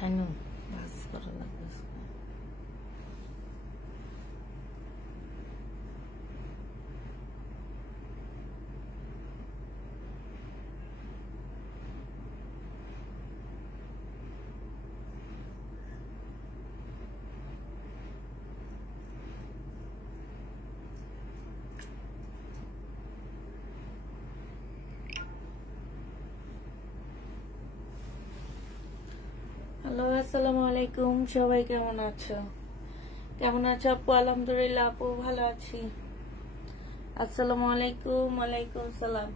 ছানু বাস করা লাগবে। হ্যালো, আসসালামু আলাইকুম। সবাই কেমন আছো? কেমন আছো আপু? আলহামদুলিল্লাহ আপু ভালো আছি। আসসালামু আলাইকুম। ওয়ালাইকুম সালাম।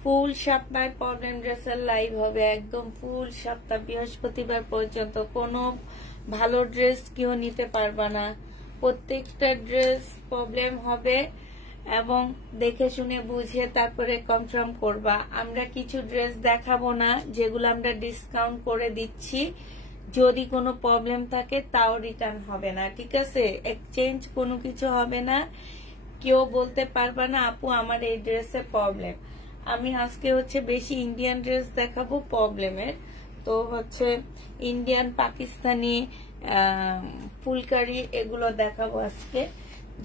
ফুল সপ্তাহে প্রবলেম ড্রেসের লাইভ হবে, একদম ফুল সপ্তাহ বৃহস্পতিবার পর্যন্ত। কোনো ভালো ড্রেস কেউ নিতে পারবা না, প্রত্যেকটা ড্রেস প্রবলেম হবে এবং দেখে শুনে বুঝে তারপরে কনফার্ম করবা। আমরা কিছু ড্রেস দেখাবো না যেগুলো আমরা ডিসকাউন্ট করে দিচ্ছি, যদি কোনো প্রবলেম থাকে তাও রিটার্ন হবে না, ঠিক আছে? এক্সচেঞ্জ কোনো কিছু হবে না, কেউ বলতে পারবা না আপু আমার এই ড্রেসে প্রবলেম। আমি আজকে বেশি ইন্ডিয়ান ড্রেস দেখাবো প্রবলেমের, তো ইন্ডিয়ান, পাকিস্তানি, ফুলকারি এগুলো দেখাবো আজকে।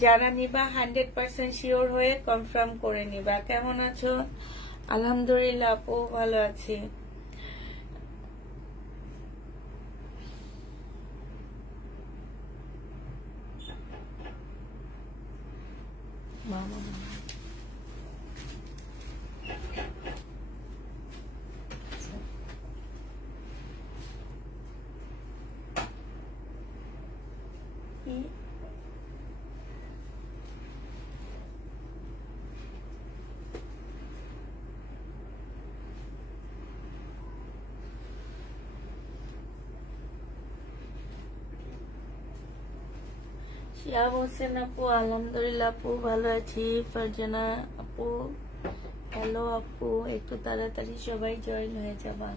যারা নিবা 100% শিওর হয়ে কনফার্ম করে নিবা। কেমন আছো? আলহামদুলিল্লাহ আপু ভালো আছি। শিয়া হোসেন আপু আলহামদুলিল্লাহ আপু ভালো আছি। ফারজানা আপু হ্যালো আপু, একটু তাড়াতাড়ি সবাই জয়েন হয়ে যাবা।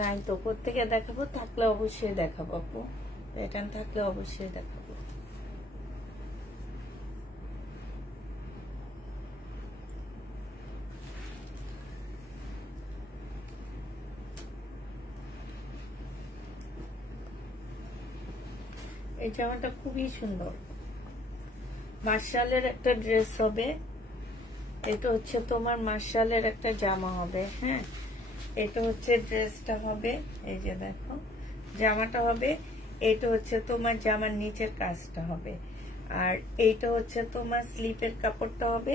নাই তো, কোত্থেকে দেখাবো? থাকলে অবশ্যই দেখাবো আপু, প্যাটার্ন থাকলে অবশ্যই দেখাবো। এই জামাটা খুবই সুন্দর, মার্শালের একটা ড্রেস হবে। এটা তোমার মার্শালের একটা জামা হবে। হ্যাঁ, এটা ড্রেসটা হবে, এই যে দেখো জামাটা হবে। এটা তোমার জামার নিচের কাজটা হবে, আর এইটা তোমার স্লিপের কাপড়টা হবে।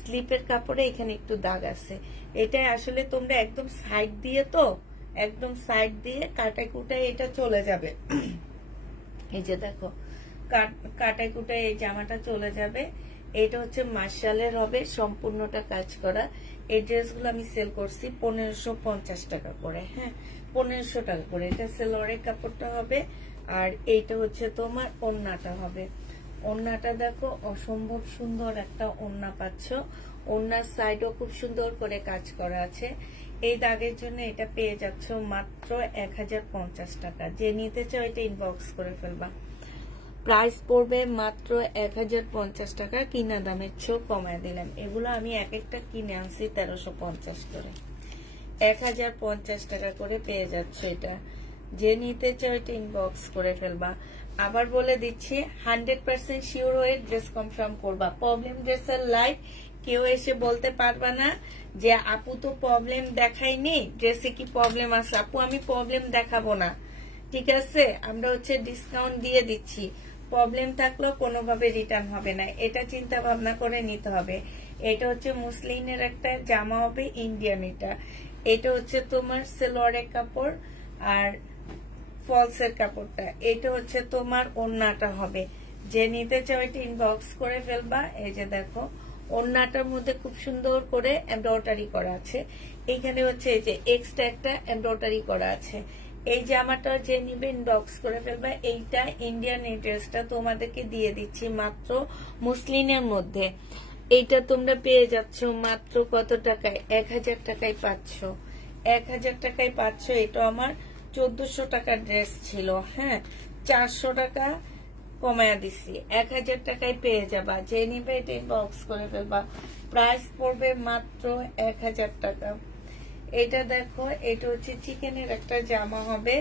স্লিপের কাপড়ে এখানে একটু দাগ আছে। এটা আসলে তোমরা একদম সাইড দিয়ে, তো একদম সাইড দিয়ে কাটাই কুটাই এটা চলে যাবে। এই যে দেখো কাটাই কুটাই এই জামাটা চলে যাবে। এটা মার্শালের হবে, সম্পূর্ণটা কাজ করা। এই ড্রেসগুলো আমি সেল করছি 1550 টাকা করে। হ্যাঁ, 1500 টাকা করে। এটা সেলোয়ারের কাপড়টা হবে, আর এইটা তোমার ওড়নাটা হবে। ওড়নাটা দেখো অসম্ভব সুন্দর একটা ওড়না পাচ্ছ। ওড়নার সাইডও খুব সুন্দর করে কাজ করা আছে। এই দাগের জন্য এটা পেয়ে যাচ্ছ মাত্র 1050 টাকা। যে নিতে চাও এটা ইনবক্স করে ফেলবা। প্রাইস পড়বে মাত্র 1050 টাকা। কিনা দামের চেয়েও কমায় দিলাম। এগুলো আমি এক একটা কিনে আনছি 1350 করে। 1050 টাকা করে পেয়ে যাচ্ছে এটা। যে নিতে চাও এটা ইনবক্স করে ফেলবা। আবার বলে দিচ্ছি 100% শিওর হয়ে ড্রেস কনফার্ম করবা। প্রবলেম ড্রেসের লাইভ কেউ এসে বলতে পারবা না যে আপু তো প্রবলেম দেখাইনি, ড্রেসে কি প্রবলেম আছে। আপু আমি প্রবলেম দেখাবো না, ঠিক আছে, আমরা হচ্ছে ডিসকাউন্ট দিয়ে দিচ্ছি, প্রবলেম থাকলেও কোনোভাবে রিটার্ন হবে না, এটা চিন্তা ভাবনা করে নিতে হবে। এটা হচ্ছে মুসলিনের একটা জামা হবে ইন্ডিয়ান, এটা হচ্ছে তোমার সেলোয়ারের কাপড় আর ফলসের কাপড়টা, এটা হচ্ছে তোমার ওড়নাটা হবে। যে নিতে চাও এটা ইনবক্স করে ফেলবা। এই যে দেখো ওড়নাটার মধ্যে খুব সুন্দর করে এমব্রয়ডারি করা আছে, এইখানে হচ্ছে এই যে এক্সট্রা একটা এমব্রয়ডারি করা আছে। এই জামাটা যে নিবে ইনবক্স করে ফেলবা। এইটা ইন্ডিয়ান এই ড্রেসটা তোমাদেরকে দিয়ে দিচ্ছি মাত্র মুসলিনের মধ্যে। এইটা তোমরা পেয়ে যাচ্ছ মাত্র কত টাকায়? 1000 টাকায় পাচ্ছ, 1000 টাকায় পাচ্ছ। এটা আমার 1400 টাকার ড্রেস ছিল, হ্যাঁ 400 টাকা কমায়া দিছি, 1000 টাকায় পেয়ে যাবা। যে নিবে এটা ইনবক্স করে ফেলবা। প্রাইস পড়বে মাত্র 1000 টাকা। এটা দেখো, এটা হচ্ছে চিকেনের একটা জামা হবে,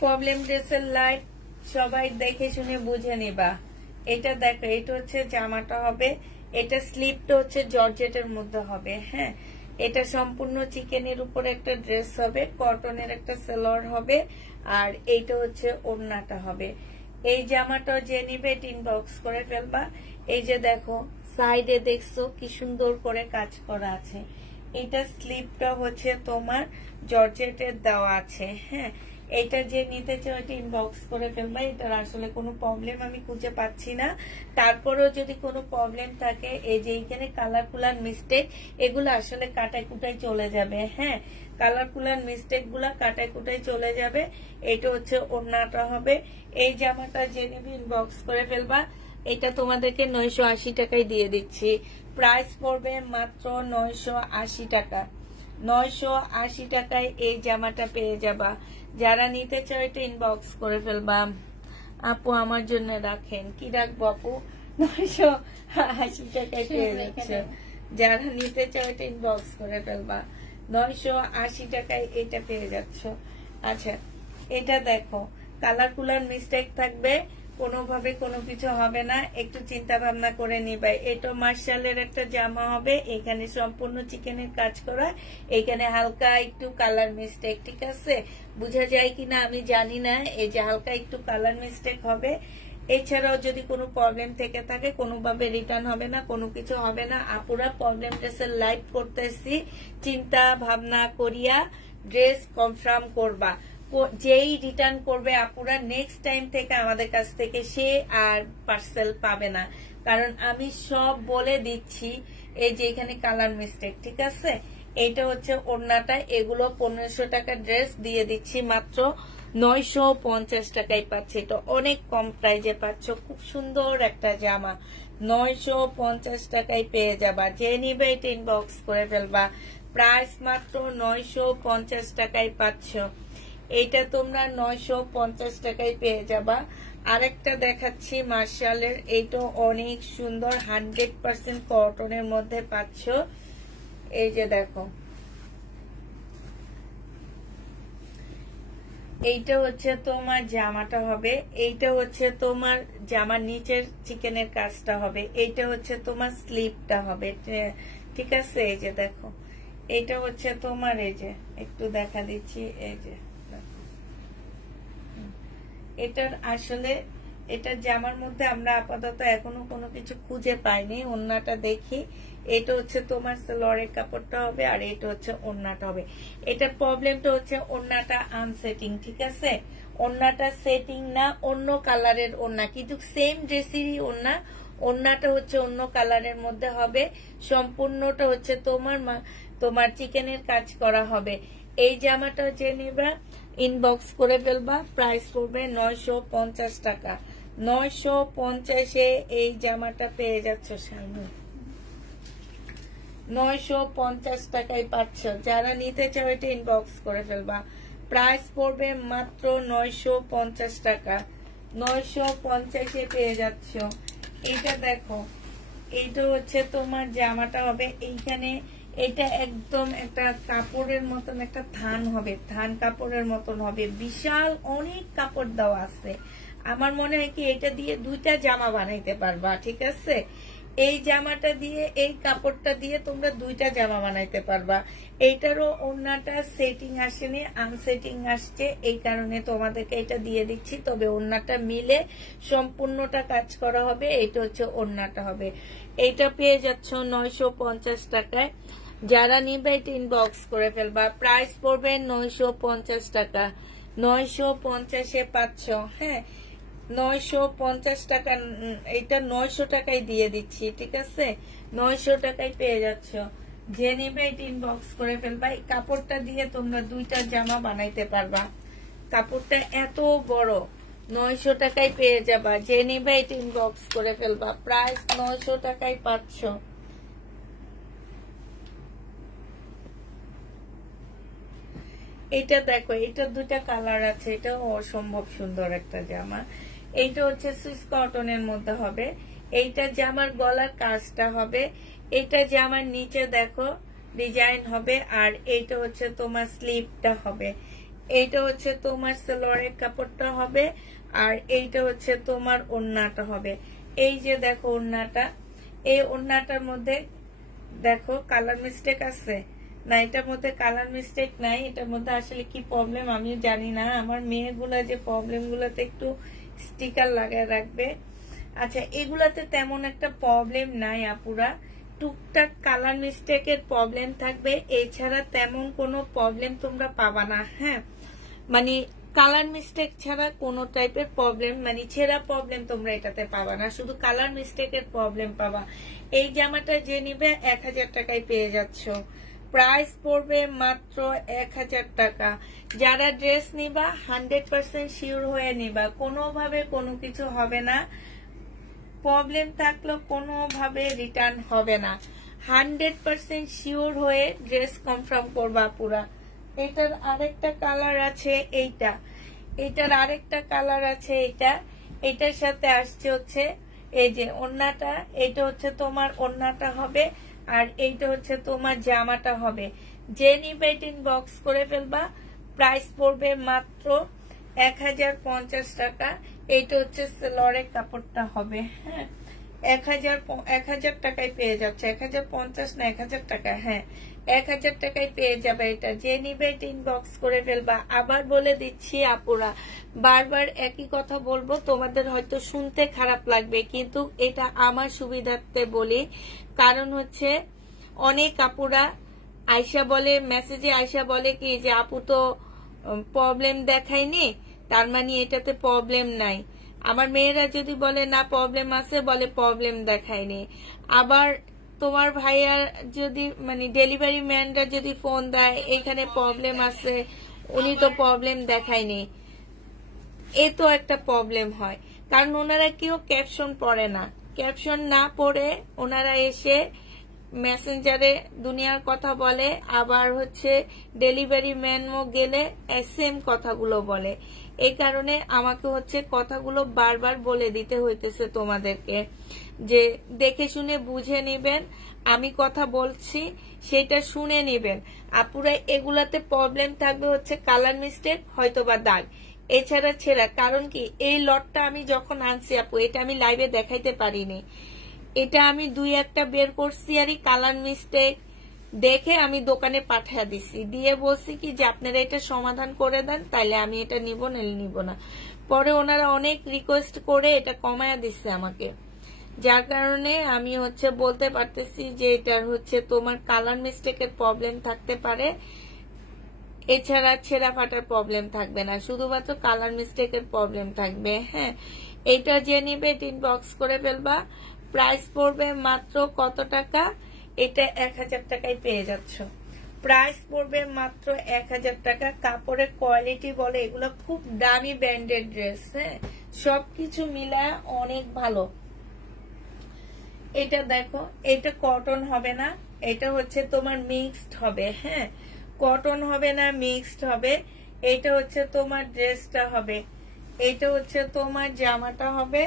প্রবলেম ড্রেসের লাইট সবাই দেখে শুনে বুঝে নিবা। এটা দেখো, এটা হচ্ছে জামাটা হবে, এটা স্লিপটা হচ্ছে জর্জেটের মধ্যে হবে, হ্যাঁ এটা সম্পূর্ণ চিকেনের উপরে একটা ড্রেস হবে, কটনের একটা সেলোয়ার হবে, আর এইটা হচ্ছে ওড়নাটা হবে। এই জামাটা যে নিবে ইনবক্স করে ফেলবা। এই যে দেখো সাইডে দেখছো কি সুন্দর করে কাজ করা আছে, এটা স্লিপটা হচ্ছে তোমার জর্জেটের দেওয়া আছে, হ্যাঁ এটা যে নিতে চাও এটা ইনবক্স করে ফেলবা। এটার আসলে কোনো প্রবলেম আমি খুঁজে পাচ্ছি না, তারপরেও যদি কোনো প্রবলেম থাকে এই যে এইখানে কালার কুলার মিস্টেক, এগুলো আসলে কাটাই কুটাই চলে যাবে, হ্যাঁ কালার কুলার মিস্টেক গুলা কাটাই কুটাই চলে যাবে। এটা হচ্ছে ওড়নাটা হবে। এই জামাটা যে নেবে ইনবক্স করে ফেলবা। এটা তোমাদেরকে 980 টাকায় দিয়ে দিচ্ছি, প্রাইস পড়বে মাত্র 980 টাকা। 980 টাকায় এই জামাটা পেয়ে যাবা। যারা নিতে চাও এটা ইনবক্স করে ফেলবা। আপু আমার জন্য রাখেন, কি রাখবো আপু? 980 টাকায় পেয়ে যাচ্ছে। যারা নিতে চাও এটা ইনবক্স করে ফেলবা। 980 টাকায় এটা পেয়ে যাচ্ছ। আচ্ছা এটা দেখো কালার কুলার মিস্টেক থাকবে, কোনোভাবে কোনো কিছু হবে না, একটু চিন্তা ভাবনা করে নিবাই। এটা মার্শালের একটা জামা হবে, এখানে সম্পূর্ণ চিকেনের কাজ করা, এখানে হালকা একটু কালার মিস্টেক, ঠিক আছে বুঝা যায় কিনা আমি জানি না, এই যে হালকা একটু কালার মিস্টেক হবে। এছাড়াও যদি কোনো প্রবলেম থেকে থাকে কোনোভাবে রিটার্ন হবে না, কোনো কিছু হবে না। আপুরা প্রবলেম ড্রেসের লাইভ করতেছি, চিন্তা ভাবনা করিয়া ড্রেস কনফার্ম করবা। যেই রিটার্ন করবে আপুরা নেক্সট টাইম থেকে আমাদের কাছ থেকে সে আর পার্সেল পাবে না, কারণ আমি সব বলে দিচ্ছি। এই যে এখানে কালার মিস্টেক, ঠিক আছে এইটা হচ্ছে ওড়নাটা, এগুলো 1500 টাকার ড্রেস দিয়ে দিচ্ছি মাত্র 950 টাকায় পাচ্ছে। এটা অনেক কম প্রাইজে পাচ্ছ, খুব সুন্দর একটা জামা 950 টাকায় পেয়ে যাবা। যে নিবে এটা ইনবক্স করে ফেলবা। প্রাইস মাত্র 950 টাকায় পাচ্ছ। এইটা তোমরা 950 টাকায় পেয়ে যাবা। আরেকটা দেখাচ্ছি মার্শালের, এইটা অনেক সুন্দর 100% কটনের মধ্যে পাচ্ছ। এই যে দেখো এইটা হচ্ছে তোমার জামাটা হবে, এইটা হচ্ছে তোমার জামার নিচের চিকেনের কাজটা হবে, এইটা হচ্ছে তোমার স্লিপটা হবে, ঠিক আছে এই যে দেখো এইটা হচ্ছে তোমার, এই যে একটু দেখা দিচ্ছি, এই যে এটার আসলে এটা জামার মধ্যে আমরা আপাতত এখনো কোনো কিছু খুঁজে পাইনি। ওড়নাটা দেখি, এটা হচ্ছে তোমার সেলোয়ারের কাপড়টা হবে, আর এটা হচ্ছে ওড়নাটা হবে। এটা প্রবলেমটা হচ্ছে ওড়নাটা আনসেটিং, ঠিক আছে ওড়নাটা সেটিং না, অন্য কালারের ওড়না, কিন্তু সেম ড্রেসেরই ওড়না, ওড়নাটা হচ্ছে অন্য কালারের মধ্যে হবে। সম্পূর্ণটা হচ্ছে তোমার চিকেনের কাজ করা হবে। এই জামাটা যে নেবা ইনবক্স করে ফেলবা। প্রাইস পড়বে 950 টাকা। 950-এ এই জামাটা পেয়ে যাচ্ছ, 950 টাকায় পাচ্ছ। যারা নিতে চাও এটা ইনবক্স করে ফেলবা। প্রাইস পড়বে মাত্র 950 টাকা। 950-এ পেয়ে যাচ্ছ। এইটা দেখো, এইটা হচ্ছে তোমার জামাটা হবে, এইখানে এটা একদম একটা কাপড়ের মতন একটা থান হবে, থান কাপড়ের মতন হবে, বিশাল অনেক কাপড় দেওয়া আছে। আমার মনে হয় কি এটা দিয়ে দুইটা জামা বানাইতে পারবা, ঠিক আছে? এই জামাটা দিয়ে এই কাপড়টা দিয়ে তোমরা দুইটা জামা বানাইতে পারবা। এইটারও ওড়নাটা সেটিং আসেনি, আনসেটিং আসছে, এই কারণে তোমাদেরকে এটা দিয়ে দিচ্ছি। তবে ওড়নাটা মিলে সম্পূর্ণটা কাজ করা হবে। এইটা হচ্ছে ওড়নাটা হবে। এইটা পেয়ে যাচ্ছ 950 টাকায়। যারা নিবে এটা ইনবক্স করে ফেলবা। প্রাইস পড়বে 950 টাকা। 950-এ পাচ্ছ। হ্যাঁ, 950 টাকা, এটা 900 টাকায় দিয়ে দিচ্ছি, ঠিক আছে? 900 টাকায় পেয়ে যাচ্ছ। যে নিবে এটা ইনবক্স করে ফেলবা। এই কাপড়টা দিয়ে তোমরা দুইটা জামা বানাইতে পারবা। কাপড়টা এত বড়, 900 টাকায় পেয়ে যাবা। যে নিবে এটা ইনবক্স করে ফেলবা। প্রাইস 900 টাকায় পাচ্ছ। এটা দেখো, এটা দুইটা কালার আছে। এটা অসম্ভব সুন্দর একটা জামা। এইটা হচ্ছে সুইস কটনের মধ্যে হবে। এইটা জামার গলার কাজটা হবে। এটা জামার নিচে দেখো ডিজাইন হবে। আর এইটা হচ্ছে তোমার স্লিভটা হবে। এইটা হচ্ছে তোমার সালোয়ারের কাপড়টা হবে। আর এইটা হচ্ছে তোমার ওড়নাটা হবে। এই যে দেখো ওড়নাটা, এই ওড়নাটার মধ্যে দেখো কালার মিস্টেক আছে না? এটার মধ্যে কালার মিস্টেক নাই। এটার মধ্যে আসলে কি প্রবলেম আমি জানি না। আমার মেয়েগুলা যে প্রবলেম গুলাতে একটু স্টিকার লাগায় রাখবে। আচ্ছা, এগুলাতে তেমন একটা প্রবলেম নাই আপুরা। টুকটাক কালার মিস্টেকের প্রবলেম থাকবে, এছাড়া তেমন কোনো প্রবলেম তোমরা পাবা না। হ্যাঁ, মানে কালার মিস্টেক ছাড়া কোনো টাইপের প্রবলেম, মানে ছেঁড়া প্রবলেম তোমরা এটাতে পাবা না, শুধু কালার মিস্টেকের প্রবলেম পাবা। এই জামাটা যে নিবে 1000 টাকায় পেয়ে যাচ্ছ। প্রাইস পড়বে মাত্র 1000 টাকা। যারা ড্রেস নিবা 100% শিওর হয়ে নিবা, কোনোভাবে কোনো কিছু হবে না। প্রবলেম থাকলেও কোনোভাবে রিটার্ন হবে না। 100% শিওর হয়ে ড্রেস কনফার্ম করবা পুরা। এটার আরেকটা কালার আছে এইটা, এটার আরেকটা কালার আছে এইটা। এটার সাথে আসছে হচ্ছে এই যে ওড়নাটা। এইটা হচ্ছে তোমার ওড়নাটা হবে। আর এইটা হচ্ছে তোমার জামাটা হবে। যে নিবে ইনবক্স করে ফেলবা। প্রাইস পড়বে মাত্র 1050 টাকা। এইটা হচ্ছে সেলরের কাপড়টা হবে। হ্যাঁ, 1000 টাকায় পেয়ে যাচ্ছে। 1050 না 1000 টাকা। হ্যাঁ, 1000 টাকায় পেয়ে যাবে এটা। যে নিবে এটা ইনবক্স করে ফেলবা। আবার বলে দিচ্ছি আপুরা, বারবার একই কথা বলবো, তোমাদের হয়তো শুনতে খারাপ লাগবে, কিন্তু এটা আমার সুবিধার্থে বলি। কারণ হচ্ছে অনেক আপুরা আয়শা বলে, মেসেজে আয়শা বলে কি যে আপু তো প্রবলেম দেখায়নি, তার মানে এটাতে প্রবলেম নাই। আমার মেয়েরা যদি বলে না প্রবলেম আছে, বলে প্রবলেম দেখায়নি। আবার তোমার ভাইয়া যদি, মানে ডেলিভারি ম্যানরা যদি ফোন দেয় এখানে প্রবলেম আছে, উনি তো প্রবলেম দেখায়নি, এ তো একটা প্রবলেম হয়। কারণ ওনারা কেউ ক্যাপশন পড়ে না। ক্যাপশন না পড়ে ওনারা এসে মেসেঞ্জারে দুনিয়ার কথা বলে, আবার হচ্ছে ডেলিভারি ম্যানও গেলে সেম কথাগুলো বলে। এই কারণে আমাকে হচ্ছে কথাগুলো বারবার বলে দিতে হইতেছে তোমাদেরকে, যে দেখে শুনে বুঝে নিবেন। আমি কথা বলছি সেটা শুনে নিবেন আপুরা। এগুলাতে প্রবলেম থাকবে হচ্ছে কালার মিস্টেক, হয়তো বা দাগ, এছাড়া ছেঁড়া। কারণ কি, এই লটটা আমি যখন আনছি আপু, এটা আমি লাইভে দেখাইতে পারিনি। এটা আমি 2-1টা বের করছি, আর কালার মিস্টেক দেখে আমি দোকানে পাঠিয়ে দিছি, দিয়ে বলছি কি যে আপনারা এটা সমাধান করে দেন, তাইলে আমি এটা নিব, নাহলে নিব না। পরে ওনারা অনেক রিকোয়েস্ট করে এটা কমায়া দিচ্ছে আমাকে, যার কারণে আমি হচ্ছে বলতে পারতেছি যে এটার হচ্ছে তোমার কালার মিস্টেকের প্রবলেম থাকতে পারে, এছাড়া ছেঁড়া ফাটার প্রবলেম থাকবে না, শুধুমাত্র কালার মিস্টেকের প্রবলেম থাকবে। হ্যাঁ, এইটা যে নিবে ইনবক্স করে ফেলবা। প্রাইস পড়বে মাত্র কত টাকা? এটা 1000 টাকায় পেয়ে যাচ্ছ। প্রাইস পড়বে মাত্র 1000 টাকা। কাপড়ের কোয়ালিটি বলে, এগুলো খুব দামি ব্র্যান্ডেড ড্রেস। হ্যাঁ, সবকিছু মিলায় অনেক ভালো। এটা দেখো, এটা কটন হবে না, এটা হচ্ছে তোমার মিক্সড হবে। হ্যাঁ, কটন হবে না, মিক্সড হবে। এটা হচ্ছে তোমার ড্রেসটা হবে। এটা হচ্ছে তোমার জামাটা হবে।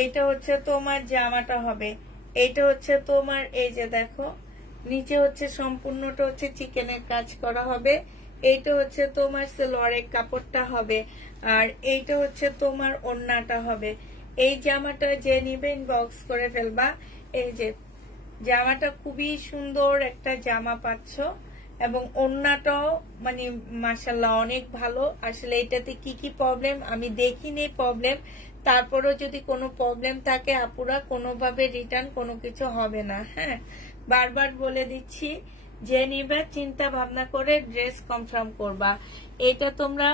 এইটা হচ্ছে তোমার জামাটা হবে। এইটা হচ্ছে তোমার, এই যে দেখো নিচে হচ্ছে সম্পূর্ণটা হচ্ছে চিকেনের কাজ করা হবে। এইটা হচ্ছে তোমার সালোয়ারের কাপড়টা হবে, আর এইটা হচ্ছে তোমার ওড়নাটা হবে। এই জামাটা যে নিবে ইনবক্স করে ফেলবা। এই যে জামাটা খুবই সুন্দর একটা জামা পাচ্ছ, এবং ওড়নাটাও মানে মাশাআল্লাহ অনেক ভালো। আসলে এটাতে কি কি প্রবলেম আমি দেখিনি প্রবলেম, তারপরও যদি কোনো প্রবলেম থাকে আপুরা কোনোভাবে রিটার্ন কোনো কিছু হবে না। হ্যাঁ, বারবার বলে দিচ্ছি, যে নিবে চিন্তা ভাবনা করে ড্রেস কনফার্ম করবা। এটা তোমরা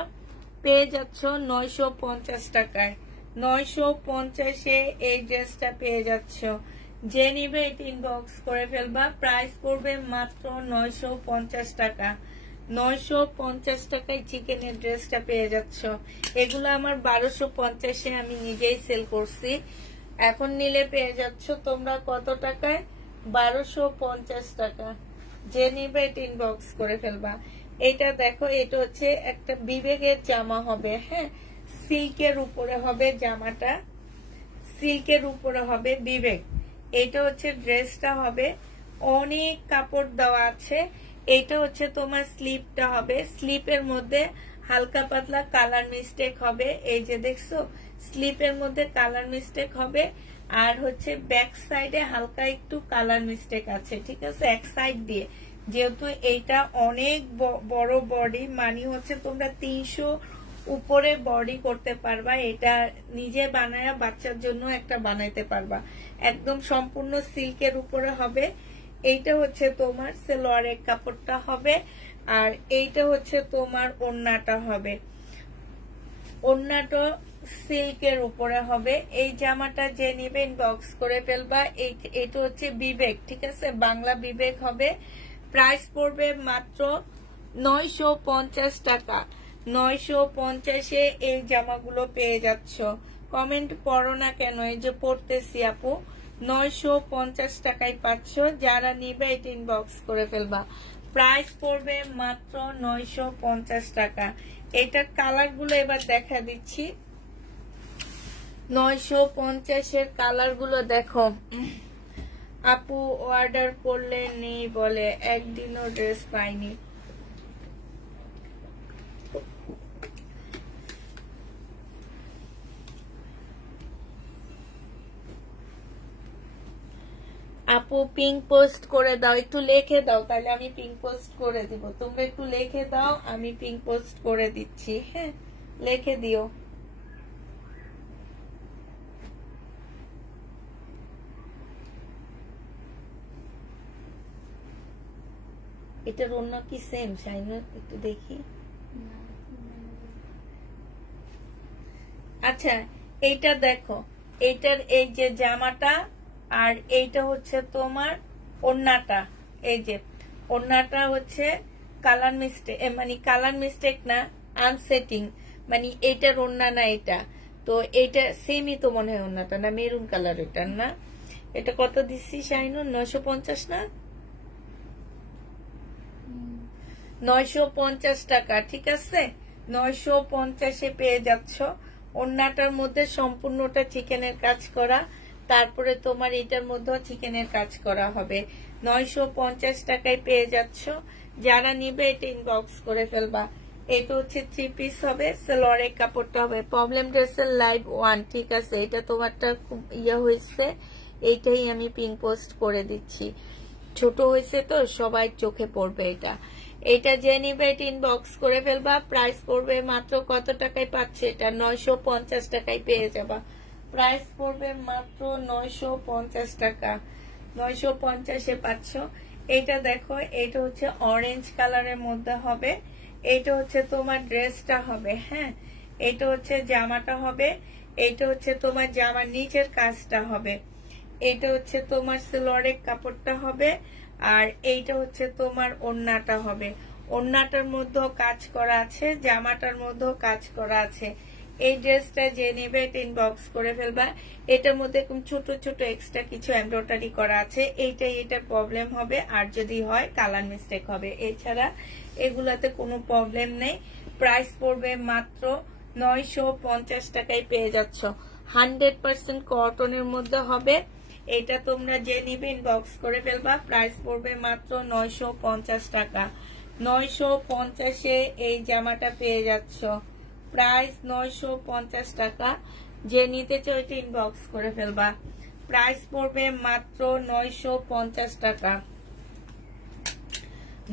পেয়ে যাচ্ছ 950 টাকায়। 950-এ এই ড্রেসটা পেয়ে যাচ্ছ। যে নিবে এটা ইনবক্স করে ফেলবা। প্রাইস পড়বে মাত্র 950 টাকা। 950 টাকায় চিকেনের ড্রেসটা পেয়ে যাচ্ছ। এগুলো আমার 1250-এ আমি নিজেই সেল করছি। এখন নিলে পেয়ে যাচ্ছ তোমরা কত টাকায়? 1250 টাকা। যে নিবে এটা ইনবক্স করে ফেলবা। এটা দেখো, এটা হচ্ছে একটা বিবেকের জামা হবে। হ্যাঁ, সিল্কের উপরে হবে জামাটা, সিল্কের উপরে হবে বিবেক। এটা হচ্ছে ড্রেসটা হবে, অনেক কাপড় দেওয়া আছে। এটা হচ্ছে তোমার স্লিপটা হবে, স্লিপের মধ্যে হালকা পাতলা কালার মিস্টেক হবে। এই যে দেখছো, স্লিপের মধ্যে কালার মিস্টেক হবে, আর হচ্ছে ব্যাক সাইডে হালকা একটু কালার মিস্টেক আছে। ঠিক আছে, এক সাইড দিয়ে, যেহেতু এইটা অনেক বড় বডি, মানে হচ্ছে তোমরা 300 উপরে বডি করতে পারবা। এটা নিজে বানায়া বাচ্চার জন্য একটা বানাইতে পারবা। একদম সম্পূর্ণ সিল্কের উপরে হবে। এইটা হচ্ছে তোমার সালোয়ারের কাপড়টা হবে, আর এইটা হচ্ছে তোমার ওড়নাটা হবে। ওড়নাটা সিল্কের উপরে হবে। এই জামাটা যে নিবে ইনবক্স করে ফেলবা। এটা হচ্ছে বিবেক, ঠিক আছে, বাংলা বিবেক হবে। প্রাইস পড়বে মাত্র 950 টাকা। 950-এ এই জামাগুলো পেয়ে যাচ্ছ। কমেন্ট পড়ো না কেন? এই যে পড়তেছি আপু। 950 টাকায় পাচ্ছ। যারা নিবে এটা ইনবক্স করে ফেলবা। প্রাইস পড়বে মাত্র 950 টাকা। এটার কালার গুলো এবার দেখা দিচ্ছি। 950-এর কালার গুলো দেখো। আপু অর্ডার করলে নেই বলে, একদিনও ড্রেস পাইনি। আপু পিঙ্ক পোস্ট করে দাও, একটু লিখে দাও, তাহলে আমি পিঙ্ক পোস্ট করে দিব। তোমরা একটু লিখে দাও, আমি পিঙ্ক পোস্ট করে দিচ্ছি। হ্যাঁ, লিখে দিও। এটার অন্য কি সেম শাইনার? একটু দেখি। আচ্ছা, এইটা দেখো, এইটার এই যে জামাটা, আর এইটা হচ্ছে তোমার ওড়নাটা। এই যে ওড়নাটা হচ্ছে কালার মিস্টেক, মানে কালার মিস্টেক না, আনসেটিং, মানে এইটার ওড়না না এটা। তো এইটা সেমই তো মনে হয় ওড়নাটা, না মেরুন কালার এটার না? এটা কত দিচ্ছি শাইনুর? 950 না? 950 টাকা। ঠিক আছে, 950-এ পেয়ে যাচ্ছ। ওড়নাটার মধ্যে সম্পূর্ণটা চিকেনের কাজ করা, তারপরে তোমার এটার মধ্যেও চিকেনের কাজ করা হবে। 950 টাকায় পেয়ে যাচ্ছ। যারা নিবে এটা ইনবক্স করে ফেলবা। এটা হচ্ছে 3 পিস হবে, সালোয়ারের কাপড়টা হবে। প্রবলেম ড্রেসের লাইভ 1। ঠিক আছে, এটা তোমারটা খুব ইয়ে হয়েছে, এইটাই আমি পিঙ্ক পোস্ট করে দিচ্ছি। ছোট হয়েছে তো সবাই চোখে পড়বে এটা। এটা যে নিবে এটা ইনবক্স করে ফেলবা। প্রাইস পড়বে মাত্র কত টাকায় পাচ্ছে? এটা 950 টাকায় পেয়ে যাবা। প্রাইস পড়বে মাত্র 950 টাকা। 950-এ পাচ্ছ। এটা দেখো, এটা হচ্ছে অরেঞ্জ কালারের মধ্যে হবে। এটা হচ্ছে তোমার ড্রেসটা হবে। হ্যাঁ, এটা হচ্ছে জামাটা হবে। এটা হচ্ছে তোমার জামার নিচের কাজটা হবে। এটা হচ্ছে তোমার সালোয়ারের কাপড়টা হবে, আর এইটা হচ্ছে তোমার ওড়নাটা হবে। ওড়নাটার মধ্যেও কাজ করা আছে, জামাটার মধ্যেও কাজ করা আছে। এই ড্রেসটা যে নেবে এটা ইনবক্স করে ফেলবা। এটার মধ্যে ছোট ছোট এক্সট্রা কিছু এমব্রয়ডারি করা আছে। এইটাই এটার প্রবলেম হবে, আর যদি হয় কালার মিস্টেক হবে। এছাড়া এগুলাতে কোনো প্রবলেম নেই। প্রাইস পড়বে মাত্র 950 টাকায় পেয়ে যাচ্ছ। 100% কটনের মধ্যে হবে। এটা তোমরা যে নিবে ইনবক্স করে ফেলবা। প্রাইস পড়বে মাত্র 950 টাকা। 950-এ এই জামাটা পেয়ে যাচ্ছ। প্রাইস 950 টাকা। যে নিতে চাও এটা ইনবক্স করে ফেলবা। প্রাইস পড়বে মাত্র 950 টাকা।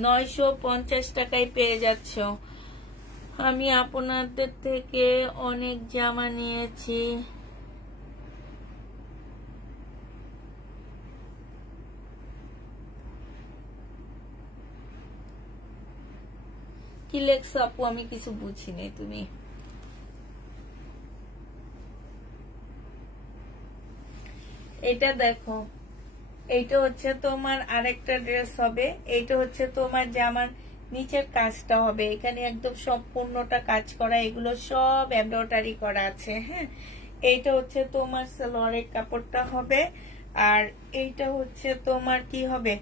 950 টাকায় পেয়ে যাচ্ছ। আমি আপনাদের থেকে অনেক জামা নিয়েছি। কি লেখছো আপু? আমি কিছু বুঝিনি। তুমি এটা দেখো, এইটা হচ্ছে তোমার আরেকটা ড্রেস হবে। এইটা হচ্ছে তোমার জামার নিচের কাজটা হবে, এখানে একদম সম্পূর্ণটা কাজ করা, এগুলো সব এমব্রয়ডারি করা আছে। হ্যাঁ, এইটা হচ্ছে তোমার সালোয়ারের কাপড়টা হবে। আর এইটা হচ্ছে তোমার কি হবে,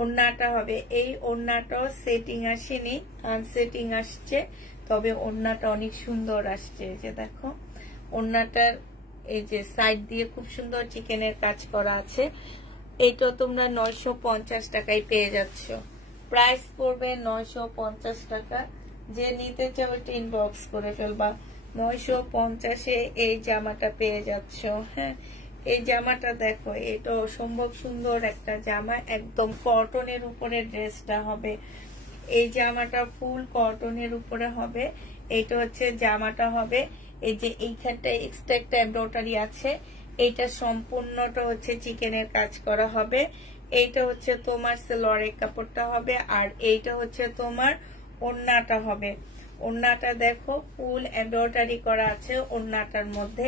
ওড়নাটা হবে। এই ওড়নাটাও সেটিং আসেনি, আনসেটিং আসছে, তবে ওড়নাটা অনেক সুন্দর আসছে। এই যে দেখো, ওড়নাটার এই যে সাইড দিয়ে খুব সুন্দর চিকেনের কাজ করা আছে। এইটা তোমরা 950 টাকায় পেয়ে যাচ্ছ। প্রাইস পড়বে 950 টাকা। যে নিতে চাও এটা ইনবক্স করে ফেলবা। 950-এ এই জামাটা পেয়ে যাচ্ছ। হ্যাঁ, এই জামাটা দেখো, এটা অসম্ভব সুন্দর একটা জামা, একদম কটনের উপরে ড্রেসটা হবে। এই জামাটা ফুল কটনের উপরে হবে। এইটা হচ্ছে জামাটা হবে। এই যে এইখানটা এক্সট্রা একটা এমব্রয়ডারি আছে, এইটা সম্পূর্ণটা হচ্ছে চিকেনের কাজ করা হবে। এইটা হচ্ছে তোমার সালোয়ারের কাপড়টা হবে। আর এইটা হচ্ছে তোমার ওড়নাটা হবে। ওড়নাটা দেখো ফুল এমব্রয়ডারি করা আছে ওড়নাটার মধ্যে।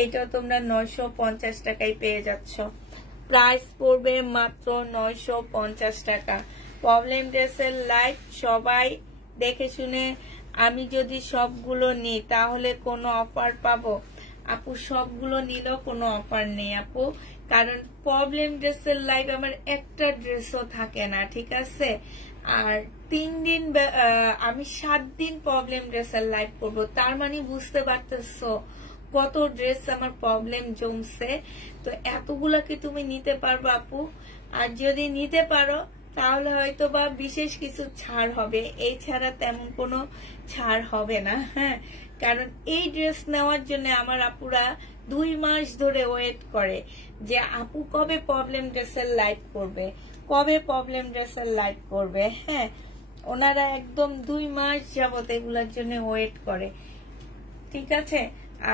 এইটা তোমরা 950 টাকায় পেয়ে যাচ্ছ। প্রাইস পড়বে মাত্র 950 টাকা। প্রবলেম ড্রেসের লাইভ সবাই দেখে শুনে, আমি যদি সবগুলো নিই তাহলে কোনো অফার পাবো? আপু সবগুলো নিলেও কোনো অফার নেই আপু, কারণ প্রবলেম ড্রেসের লাইভ আমার একটা ড্রেসও থাকে না, ঠিক আছে? আর 3 দিন আমি 7 দিন প্রবলেম ড্রেসের লাইভ করবো, তার মানে বুঝতে পারতেছো কত ড্রেস আমার প্রবলেম জমছে। তো এতগুলা কি তুমি নিতে পারবো আপু? আর যদি নিতে পারো তাহলে হয়তো বা বিশেষ কিছু ছাড় হবে, এই ছাড়া তেমন কোনো ছাড় হবে না। হ্যাঁ, কারণ এই ড্রেস নেওয়ার জন্য আমার আপুরা 2 মাস ধরে ওয়েট করে যে আপু কবে প্রবলেম ড্রেসের লাইভ করবে, কবে প্রবলেম ড্রেসের লাইভ করবে। হ্যাঁ, ওনারা একদম 2 মাস যাবত এগুলোর জন্য ওয়েট করে, ঠিক আছে?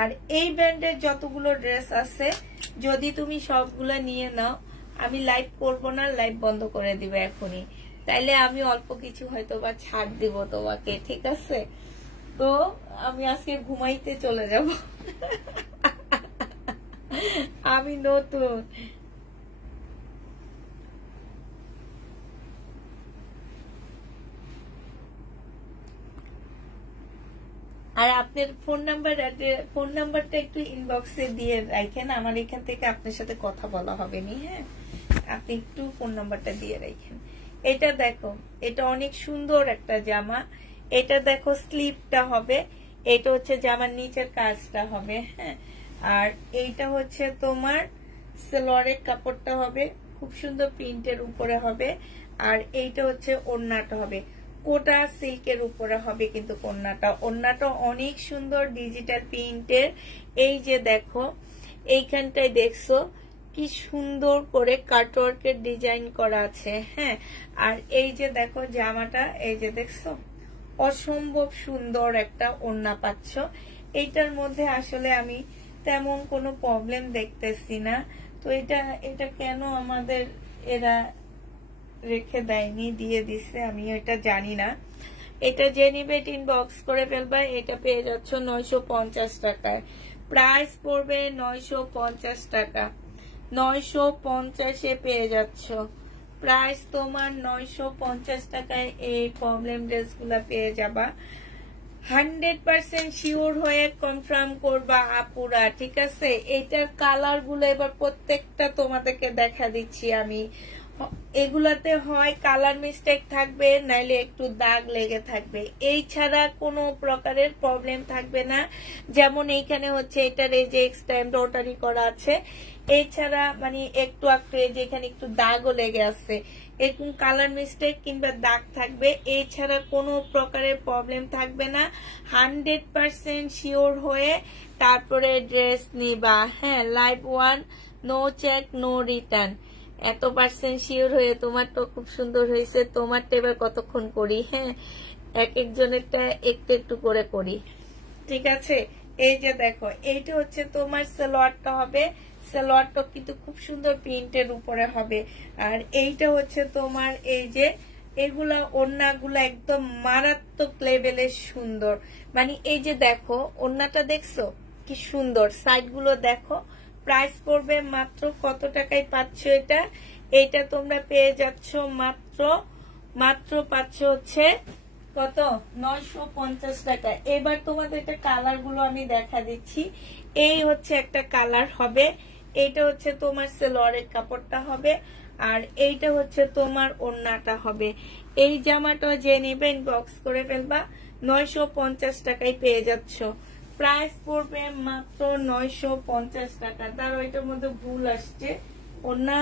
আর এই ব্র্যান্ডের যতগুলো ড্রেস আছে, যদি তুমি সবগুলো নিয়ে নাও, আমি লাইভ করবো না, লাইভ বন্ধ করে দিব এখনই, তাইলে আমি অল্প কিছু হয়তো বা ছাড় দিব তোমাকে, ঠিক আছে? তো আমি আজকে ঘুমাইতে চলে যাব। আমি নতুন। আর আপনার ফোন নাম্বারটা একটু ইনবক্সে দিয়ে রাখেন, আমার এখান থেকে আপনার সাথে কথা বলা হবে নি। হ্যাঁ, আপনি একটু ফোন নাম্বারটা দিয়ে রাখেন। এটা দেখো, এটা অনেক সুন্দর একটা জামা। এটা দেখো স্লিপটা হবে, এটা হচ্ছে জামার নিচের কাজটা হবে। হ্যাঁ, আর এইটা হচ্ছে তোমার সালোয়ারের কাপড়টা হবে, খুব সুন্দর প্রিন্টের উপরে হবে। আর এইটা হচ্ছে ওড়নাটা হবে, কোটা সিল্কের উপরে হবে কিন্তু ওড়নাটা অনেক সুন্দর ডিজিটাল প্রিন্টের। এই যে দেখো, এইখানটায় দেখছো কি সুন্দর করে কাটওয়ার্কের ডিজাইন করা আছে। হ্যাঁ, আর এই যে দেখো জামাটা, এই যে দেখছো অসম্ভব সুন্দর একটা ওড়না পাচ্ছ। এইটার মধ্যে আসলে আমি তেমন কোনো প্রবলেম দেখতেছি না। তো এটা কেন আমাদের এরা রেখে দেয়নি, দিয়ে দিছে, আমি এটা জানি না। এটা যে নিবে ইনবক্স করে ফেলবা। এটা পেয়ে যাচ্ছ 950 টাকায়। প্রাইস পড়বে 950 টাকা। 950-এ পেয়ে যাচ্ছ। প্রাইস তোমার 950 টাকায় এই প্রবলেম ড্রেসগুলা পেয়ে যাবা। 100% শিওর হয়ে কনফার্ম করবা আপুরা, ঠিক আছে? এটার কালার গুলো এবার প্রত্যেকটা তোমাদেরকে দেখা দিচ্ছি আমি। এগুলাতে হয় কালার মিস্টেক থাকবে, নাইলে একটু দাগ লেগে থাকবে, এই ছাড়া কোনো প্রকারের প্রবলেম থাকবে না। যেমন এইখানে হচ্ছে এটার এই যে এক্সট্রা এমব্রয়ডারি করা আছে, এছাড়া মানে একটু এই যে এখানে একটু দাগও লেগে আছে, এরকম কালার মিস্টেক কিংবা দাগ থাকবে, এছাড়া কোনো প্রকারের প্রবলেম থাকবে না। 100% শিওর হয়ে তারপরে ড্রেস নিবা। হ্যাঁ, live one, no check no return. এত % শিওর হয়ে তোমারটা খুব সুন্দর হয়েছে, তোমারটা এবার কতক্ষণ করি। হ্যাঁ, এক একজনেরটা একটু একটু করে করি, ঠিক আছে। এই যে দেখো, এইটা হচ্ছে তোমার সালোয়ারটা হবে, সালোয়ারটা কিন্তু খুব সুন্দর প্রিন্টের উপরে হবে। আর এইটা হচ্ছে তোমার এই যে এগুলা ওড়নাগুলা একদম মারাত্মক লেভেলের সুন্দর। মানে এই যে দেখো ওড়নাটা দেখছো কি সুন্দর, সাইড গুলো দেখো। প্রাইস পড়বে মাত্র কত টাকায় পাচ্ছ এটা? এইটা তোমরা পেয়ে যাচ্ছ মাত্র পাচ্ছ হচ্ছে কত, 950 টাকা। এবার তোমাদের এটা কালার গুলো আমি দেখা দিচ্ছি। এই হচ্ছে একটা কালার হবে, এইটা হচ্ছে তোমার সালোয়ারের কাপড়টা হবে, আর এইটা হচ্ছে তোমার ওড়নাটা হবে। এই জামাটা যে নিবে ইনবক্স করে ফেলবা, 950 টাকায় পেয়ে যাচ্ছ। প্রাইস পড়বে মাত্র 950 টাকা। তার ওইটার মধ্যে ভুল আসছে, ওড়না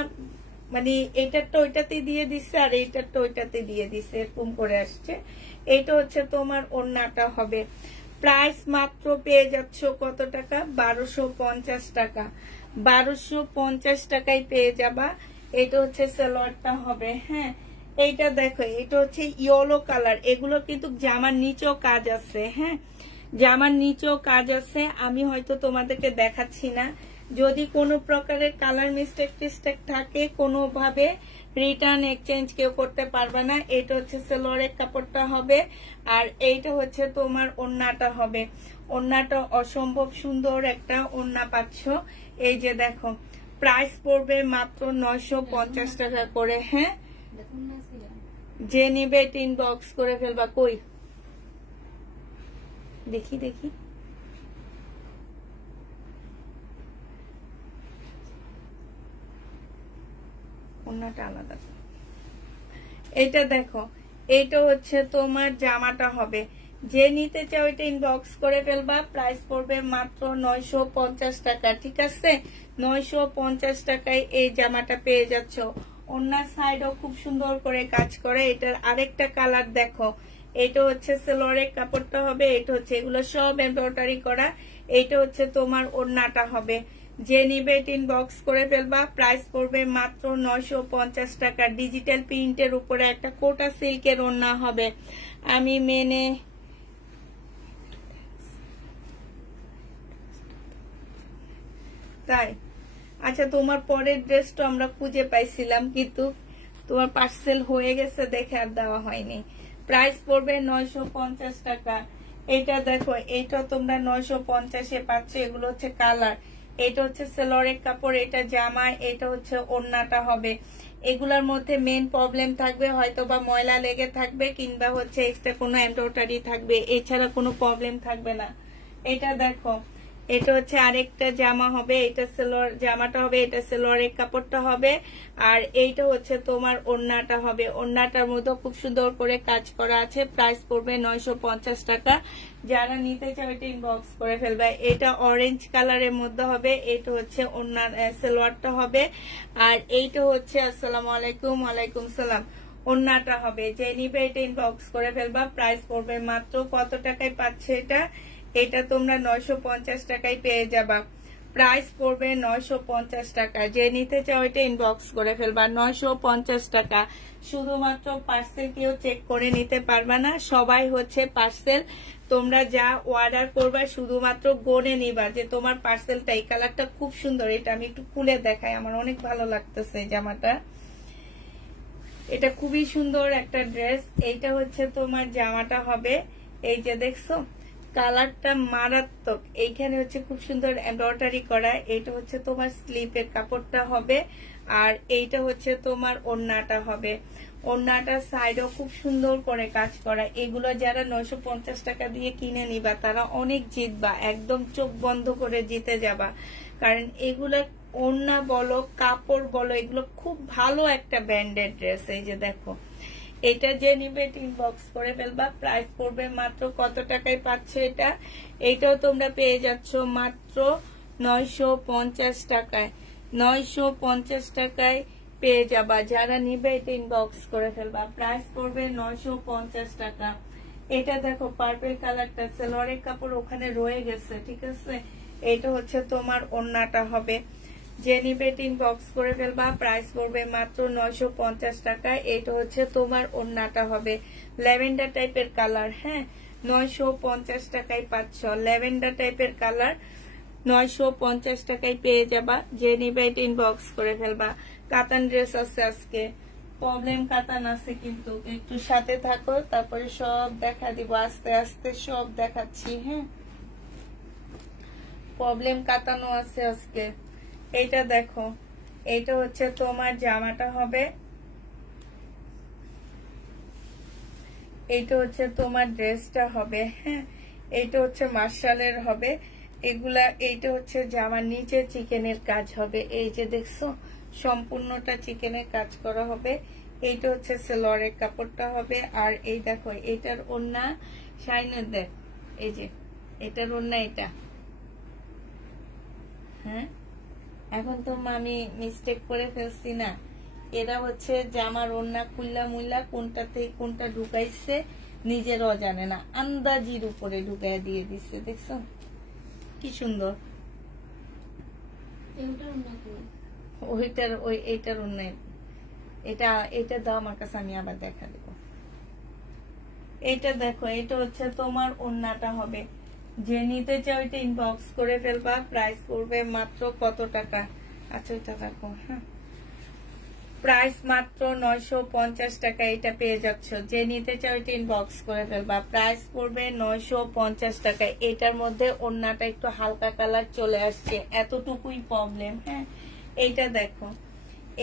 মানে এইটারটা ওইটাতে দিয়ে দিচ্ছে আর এইটারটা ওইটাতে দিয়ে দিচ্ছে, এরকম করে আসছে। এইটা হচ্ছে তোমার ওড়নাটা হবে। প্রাইস মাত্র পেয়ে যাচ্ছ কত টাকা, 1250 টাকা। 1250 টাকায় পেয়ে যাবা। এটা হচ্ছে সালোয়ারটা হবে। হ্যাঁ, এইটা দেখো, এটা হচ্ছে ইয়েলো কালার। এগুলো কিন্তু জামার নিচেও কাজ আছে। হ্যাঁ, জামার নিচেও কাজ আছে, আমি হয়তো তোমাদেরকে দেখাচ্ছি না। যদি কোনো প্রকারের কালার মিস্টেক থাকে, কোনোভাবে রিটার্ন এক্সচেঞ্জ কেউ করতে পারবে না। এটা হচ্ছে সালোয়ারের কাপড়টা হবে, আর এইটা হচ্ছে তোমার ওড়নাটা হবে। ওড়নাটা অসম্ভব সুন্দর একটা ওড়না পাচ্ছ। এই যে দেখো, প্রাইস পড়বে মাত্র 950 টাকা করে। হ্যাঁ, যে নিবে ইনবক্স করে ফেলবা। কই দেখি দেখি, ওড়নাটা আলাদা। এটা দেখো, এইটা হচ্ছে তোমার জামাটা হবে। যে নিতে চাও এটা ইনবক্স করে ফেলবা। প্রাইস পড়বে মাত্র 950 টাকা, ঠিক আছে। 950 টাকায় এই জামাটা পেয়ে যাচ্ছ। ওড়নার সাইডও খুব সুন্দর করে কাজ করে। এটার আরেকটা কালার দেখো, এটা হচ্ছে সালোয়ারের কাপড়টা হবে, এটা হচ্ছে এগুলো সব এমব্রয়ডারি করা। এইটা হচ্ছে তোমার ওড়নাটা হবে। যে নিবে ইনবক্স করে ফেলবা। প্রাইস পড়বে মাত্র 950 টাকা। ডিজিটাল প্রিন্টের উপরে একটা কোটা সিল্কের ওড়না হবে। আমি মেনে তাই, আচ্ছা, তোমার পরের ড্রেসটা আমরা খুঁজে পাইছিলাম, কিন্তু তোমার পার্সেল হয়ে গেছে দেখে আর দেওয়া হয়নি। প্রাইস পড়বে 950 টাকা। এটা দেখো, এটা তোমরা 950-এ পাচ্ছ। এগুলো হচ্ছে কালার। এটা হচ্ছে সালোয়ারের কাপড়, এটা জামা, এটা হচ্ছে ওড়নাটা হবে। এগুলোর মধ্যে মেন প্রবলেম থাকবে হয়তো বা ময়লা লেগে থাকবে, কিংবা হচ্ছে এক্সট্রা কোনো এমব্রয়ডারি থাকবে, এছাড়া কোনো প্রবলেম থাকবে না। এটা দেখো, এটা হচ্ছে আরেকটা জামা হবে। এটা সালোয়ার জামাটা হবে, এটা সালোয়ারের কাপড়টা হবে, আর এইটা হচ্ছে তোমার ওড়নাটা হবে। ওড়নাটার মধ্যে খুব সুন্দর করে কাজ করা আছে। প্রাইস পড়বে 950 টাকা। যারা নিতে চাও এটা ইনবক্স করে ফেলবে। এটা অরেঞ্জ কালারের মধ্যে হবে। এটা হচ্ছে ওড়নার সালোয়ারটা হবে, আর এইটা হচ্ছে আসসালামু আলাইকুম, ওয়ালাইকুম সালাম, ওড়নাটা হবে। যে নিবে এটা ইনবক্স করে ফেলবা। প্রাইস পড়বে মাত্র কত টাকায় পাচ্ছে এটা? এটা তোমরা 950 টাকায় পেয়ে যাবা। প্রাইস পড়বে 950 টাকা। যে নিতে চাও এটা ইনবক্স করে ফেলবা। 950 টাকা। শুধুমাত্র পার্সেল কেউ চেক করে নিতে পারবা না, সবাই হচ্ছে পার্সেল। তোমরা যা অর্ডার করবা শুধুমাত্র গনে নিবা যে তোমার পার্সেলটা। এই কালারটা খুব সুন্দর, এটা আমি একটু খুলে দেখাই, আমার অনেক ভালো লাগতেছে জামাটা। এটা খুবই সুন্দর একটা ড্রেস। এইটা হচ্ছে তোমার জামাটা হবে। এই যে দেখছো, কালারটা মারাত্মক। এইখানে হচ্ছে খুব সুন্দর এমব্রয়ডারি করা। এইটা হচ্ছে তোমার স্লিপের কাপড়টা হবে, আর এইটা হচ্ছে তোমার ওড়নাটা হবে। ওড়নাটার সাইডও খুব সুন্দর করে কাজ করা। এগুলো যারা 950 টাকা দিয়ে কিনে নিবা তারা অনেক জিতবা, একদম চোখ বন্ধ করে জিতে যাবা। কারণ এগুলো ওড়না বলো কাপড় বলো, এগুলো খুব ভালো একটা ব্র্যান্ডেড ড্রেস। এই যে দেখো, এটা যে নিবে ইনবক্স করে ফেলবা। প্রাইস পড়বে মাত্র কত টাকায় পাচ্ছে এটা? এইটাও তোমরা পেয়ে যাচ্ছ মাত্র 950 টাকায়। 950 টাকায় পেয়ে যাবা, যারা নিবে এটা ইনবক্স করে ফেলবা। প্রাইস পড়বে 950 টাকা। এটা দেখো পার্পল কালারটা, সালোয়ারের কাপড় ওখানে রয়ে গেছে, ঠিক আছে। এটা হচ্ছে তোমার ওড়নাটা হবে, যে নিবে এটা ইনবক্স করে ফেলবা। প্রাইস পড়বে মাত্র 950 টাকা। এটা হচ্ছে তোমার ওড়নাটা হবে, ল্যাভেন্ডার টাইপের কালার। হ্যাঁ, 950 টাকায় পাচ্ছ ল্যাভেন্ডার টাইপের কালার, 950 টাকায় পেয়ে যাবা। যে নিবে এটা ইনবক্স করে ফেলবা। কাতান ড্রেস আছে আজকে, প্রবলেম কাতান আছে, কিন্তু একটু সাথে থাকো, তারপরে সব দেখা দিব, আস্তে আস্তে সব দেখাচ্ছি। হ্যাঁ, প্রবলেম কাতানো আছে আজকে। এইটা দেখো, এইটা হচ্ছে তোমার জামাটা হবে, এইটা হচ্ছে তোমার ড্রেসটা হবে। হ্যাঁ, এইটা হচ্ছে মার্শালের হবে এগুলা। এইটা হচ্ছে জামার নিচে চিকেনের কাজ হবে, এই যে দেখছো সম্পূর্ণটা চিকেনের কাজ করা হবে। এইটা হচ্ছে সালোয়ারের কাপড়টা হবে। আর এই দেখো এটার ওড়না, শাইনের দেখ, এই যে এটার ওড়না এটা। হ্যাঁ, এখন তো আমি মিস্টেক করে ফেলছি না, এরা হচ্ছে জামার ওড়না কুল্লা মুল্লা কোনটাতে কোনটা ঢুকাইছে নিজেরও জানে না, আন্দাজির উপরে ঢুকাই দিয়ে দিচ্ছে। দেখছো কি সুন্দর, ওইটার ওই এইটার ওড়না এটা, এটা দাও আমার কাছে, আমি আবার দেখা দেবো। এইটা দেখো, এটা হচ্ছে তোমার ওড়নাটা হবে, যে নিতে চাও এটা ইনবক্স করে ফেলবা। প্রাইস পড়বে মাত্র কত টাকা, আচ্ছা এটা দেখো। হ্যাঁ, প্রাইস মাত্র 950 টাকা, এটা পেয়ে যাচ্ছ। যে নিতে চাও এটা ইনবক্স করে ফেলবা। প্রাইস পড়বে 950 টাকা। এটার মধ্যে ওড়নাটা একটু হালকা কালার চলে আসছে, এতটুকুই প্রবলেম। হ্যাঁ, এইটা দেখো,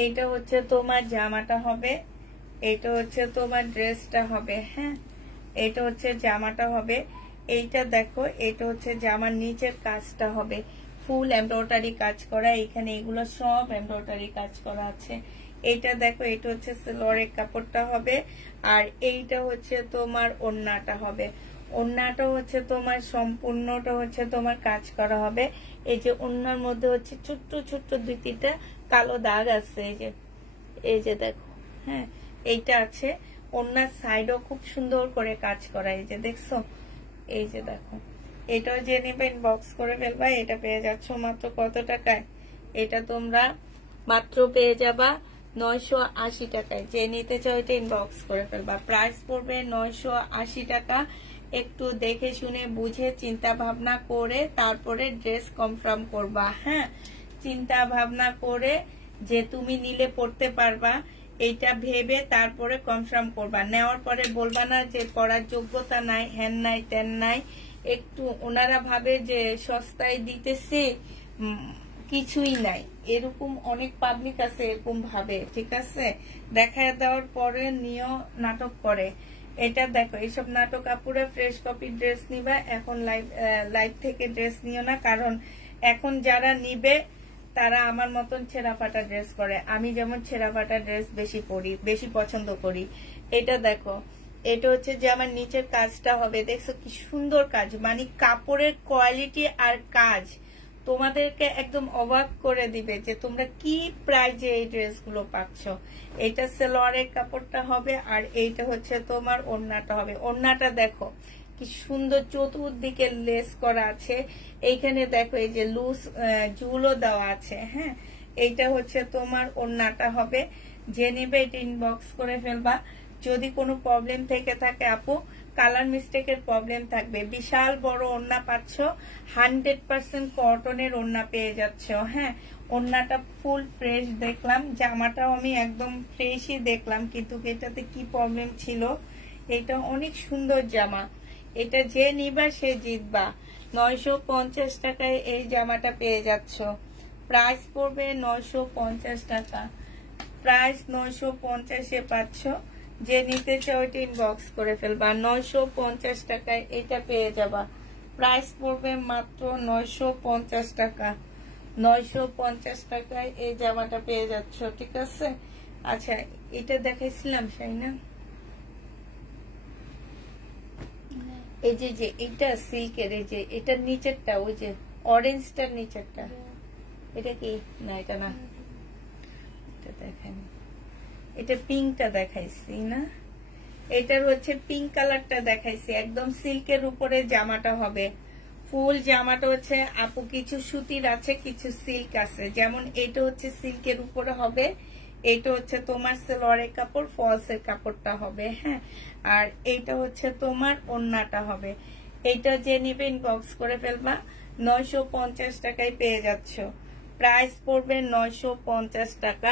এইটা হচ্ছে তোমার জামাটা হবে, এইটা হচ্ছে তোমার ড্রেসটা হবে। হ্যাঁ, এটা হচ্ছে জামাটা হবে। এইটা দেখো, এটা হচ্ছে জামার নিচের কাজটা হবে, ফুল এমব্রয়ডারি কাজ করা, এখানে এগুলো সব এমব্রয়ডারি কাজ করা আছে। এইটা দেখো, এটা হচ্ছে সালোয়ারের কাপড়টা হবে। আর এইটা হচ্ছে তোমার ওড়নাটা হবে, ওড়নাটা হচ্ছে তোমার সম্পূর্ণটা হচ্ছে তোমার কাজ করা হবে। এই যে ওড়নার মধ্যে হচ্ছে ছোট্ট ছোট্ট 2-3টা কালো দাগ আছে, এই যে দেখো। হ্যাঁ, এইটা আছে। ওড়নার সাইডও খুব সুন্দর করে কাজ করা, এই যে দেখছো, এই যে দেখো। এটাও যে নেবে ইনবক্স করে ফেলবা। এটা পেয়ে যাচ্ছ মাত্র কত টাকায়, এটা তোমরা মাত্র পেয়ে যাবা 980 টাকায়। যে নিতে চাও এটা ইনবক্স করে ফেলবা। প্রাইস পড়বে 980 টাকা। একটু দেখে শুনে বুঝে চিন্তা ভাবনা করে তারপরে ড্রেস কনফার্ম করবা। হ্যাঁ, চিন্তা ভাবনা করে যে তুমি নিলে পড়তে পারবা, এইটা ভেবে তারপরে কনফার্ম করবা। নেওয়ার পরে বলবা না যে পড়ার যোগ্যতা নাই, হ্যান নাই তেন নাই। একটু ওনারা ভাবে যে সস্তায় দিতেছে, কিছুই নাই, এরকম অনেক পাবলিক আছে এরকম ভাবে, ঠিক আছে। দেখা দেওয়ার পরে নিয়ে নাটক করে। এটা দেখো, এইসব নাটক আপুরা ফ্রেশ কপি ড্রেস নিবা, এখন লাইভ থেকে ড্রেস নিও না, কারণ এখন যারা নিবে তারা আমার মতন ছেঁড়া ফাটা ড্রেস পরে। আমি যেমন ছেঁড়া ফাটা ড্রেস বেশি পরি, বেশি পছন্দ করি। এটা দেখো, এটা হচ্ছে যে আমার নিচের কাজটা হবে, দেখছো কি সুন্দর কাজ, মানে কাপড়ের কোয়ালিটি আর কাজ তোমাদেরকে একদম অবাক করে দিবে যে তোমরা কি প্রাইজে এই ড্রেসগুলো পাচ্ছ। এটা সালোয়ারের কাপড়টা হবে, আর এইটা হচ্ছে তোমার ওড়নাটা হবে। ওড়নাটা দেখো কি সুন্দর, চতুর্দিকে লেস করা আছে, এইখানে দেখো এই যে লুজ জুলও দেওয়া আছে। হ্যাঁ, এইটা হচ্ছে তোমার ওড়নাটা হবে। যে নেবে এটা ইনবক্স করে ফেলবা। যদি কোনো প্রবলেম থেকে থাকে আপু, কালার মিস্টেকের প্রবলেম থাকবে। বিশাল বড় ওড়না পাচ্ছ, 100% কটনের ওড়না পেয়ে যাচ্ছ। হ্যাঁ, ওড়নাটা ফুল ফ্রেশ দেখলাম, জামাটাও আমি একদম ফ্রেশই দেখলাম, কিন্তু এটাতে কি প্রবলেম ছিল। এটা অনেক সুন্দর জামা, এটা যে নিবা সে জিতবা। 950 টাকায় এই জামাটা পেয়ে যাচ্ছ। প্রাইস পড়বে 950 টাকা। প্রাইস 950-এ পাচ্ছ। যে নিতে চাও ওইটা ইনবক্স করে ফেলবা। 950 টাকায় এটা পেয়ে যাবা। প্রাইস পড়বে মাত্র 950 টাকা। 950 টাকায় এই জামাটা পেয়ে যাচ্ছ, ঠিক আছে। আচ্ছা, এটা দেখাইছিলাম শাইনা, এই যে যে এটা সিল্কের, এই যে এটার নিচেরটা, ওই যে অরেঞ্জটার নিচেরটা, এটা কি না, এটা না, এটা দেখেন। এটা পিঙ্কটা দেখাইছি না, এটার হচ্ছে পিঙ্ক কালারটা দেখাইছি। একদম সিল্কের উপরে জামাটা হবে, ফুল জামাটা হচ্ছে আপু কিছু সুতির আছে কিছু সিল্ক আছে। যেমন এটা হচ্ছে সিল্কের উপরে হবে, এটা হচ্ছে তোমার সালোয়ারের কাপড়, ফলসের কাপড়টা হবে। হ্যাঁ, আর এইটা হচ্ছে তোমার ওড়নাটা হবে। এইটা যে নিবে ইনবক্স করে ফেলবা, 950 টাকায় পেয়ে যাচ্ছ। প্রাইস পড়বে 950 টাকা।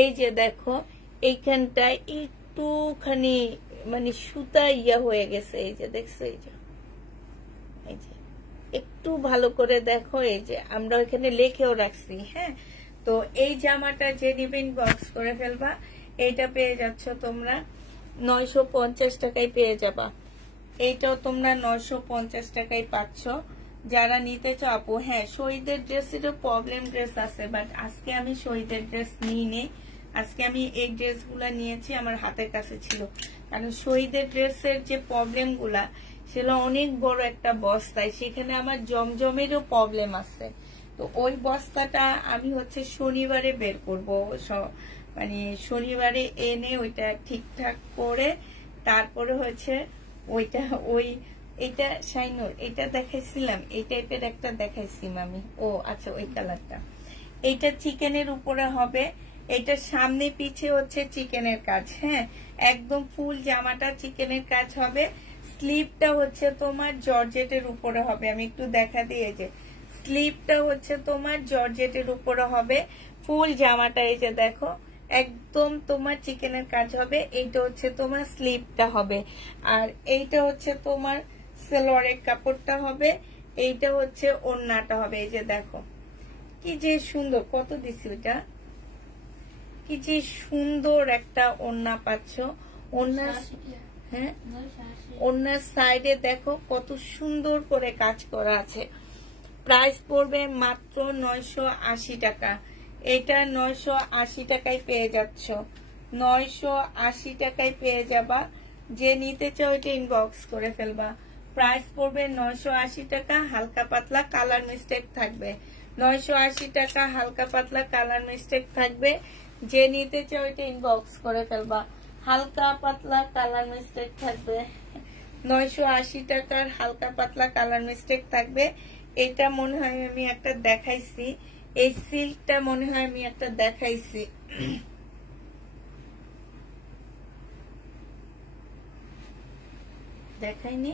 এই যে দেখো এইখানটায় একটুখানি মানে সুতা ইয়া হয়ে গেছে, এই যে দেখছো, এই যে একটু ভালো করে দেখো, এই যে আমরা ওইখানে লিখেও রাখছি। হ্যাঁ, তো এই জামাটা যে নিবেন বক্স করে ফেলবা, এইটা পেয়ে যাচ্ছ তোমরা 950 টাকায় পেয়ে যাবা। এইটাও তোমরা 950 টাকায় পাচ্ছ যারা নিতে চাও আপু। হ্যাঁ, শহীদের ড্রেসেরও প্রবলেম ড্রেস আছে, বাট আজকে আমি শহীদের ড্রেস নিই। আজকে আমি এই ড্রেসগুলা নিয়েছি, আমার হাতের কাছে ছিল। কারণ শহীদের ড্রেসের যে প্রবলেম গুলা সেটা অনেক বড় একটা বস্তায়, সেখানে আমার জমজমেরও প্রবলেম আছে। তো ওই বস্তাটা আমি হচ্ছে শনিবারে বের করব, মানে শনিবারে এনে ওইটা ঠিকঠাক করে তারপরে হচ্ছে ওইটা এটা শাইনুর এটা দেখাইছিলাম, এই টাইপের একটা দেখাইছিলাম আমি। ও আচ্ছা, ওই কালারটা। এইটা চিকেনের উপরে হবে, এটা সামনে পিছে হচ্ছে চিকেনের কাজ। হ্যাঁ, একদম ফুল জামাটা চিকেনের কাজ হবে। স্লিপটা হচ্ছে তোমার জর্জেটের উপরে হবে, আমি একটু দেখা দিয়ে, যে স্লিপটা হচ্ছে তোমার জর্জেটের উপরে হবে। ফুল জামাটা এই যে দেখো একদম তোমার চিকেনের কাজ হবে। এইটা হচ্ছে তোমার স্লিপটা হবে, আর এইটা হচ্ছে তোমার সালোয়ারের কাপড়টা হবে, এইটা হচ্ছে ওড়নাটা হবে। এই যে দেখো কি যে সুন্দর, কত দিছি ওটা, কি যে সুন্দর একটা ওড়না পাচ্ছ। ওড়নার হ্যাঁ, ওড়নার সাইডে দেখো কত সুন্দর করে কাজ করা আছে। প্রাইস পড়বে মাত্র 980 টাকা। এটা 980 টাকায় পেয়ে যাচ্ছ, 980 টাকায় পেয়ে যাবা। যে নিতে চাও এটা ইনবক্স করে ফেলবা। প্রাইস পড়বে 980 টাকা, হালকা পাতলা কালার মিস্টেক থাকবে। 980 টাকা, হালকা পাতলা কালার মিস্টেক থাকবে। যে নিতে চাও এটা ইনবক্স করে ফেলবা, হালকা পাতলা কালার মিস্টেক থাকবে। 980 টাকার হালকা পাতলা কালার মিস্টেক থাকবে। এটা মনে হয় আমি একটা দেখাইছি, এই সিল্কটা মনে হয় আমি একটা দেখাইছি। দেখাইনি,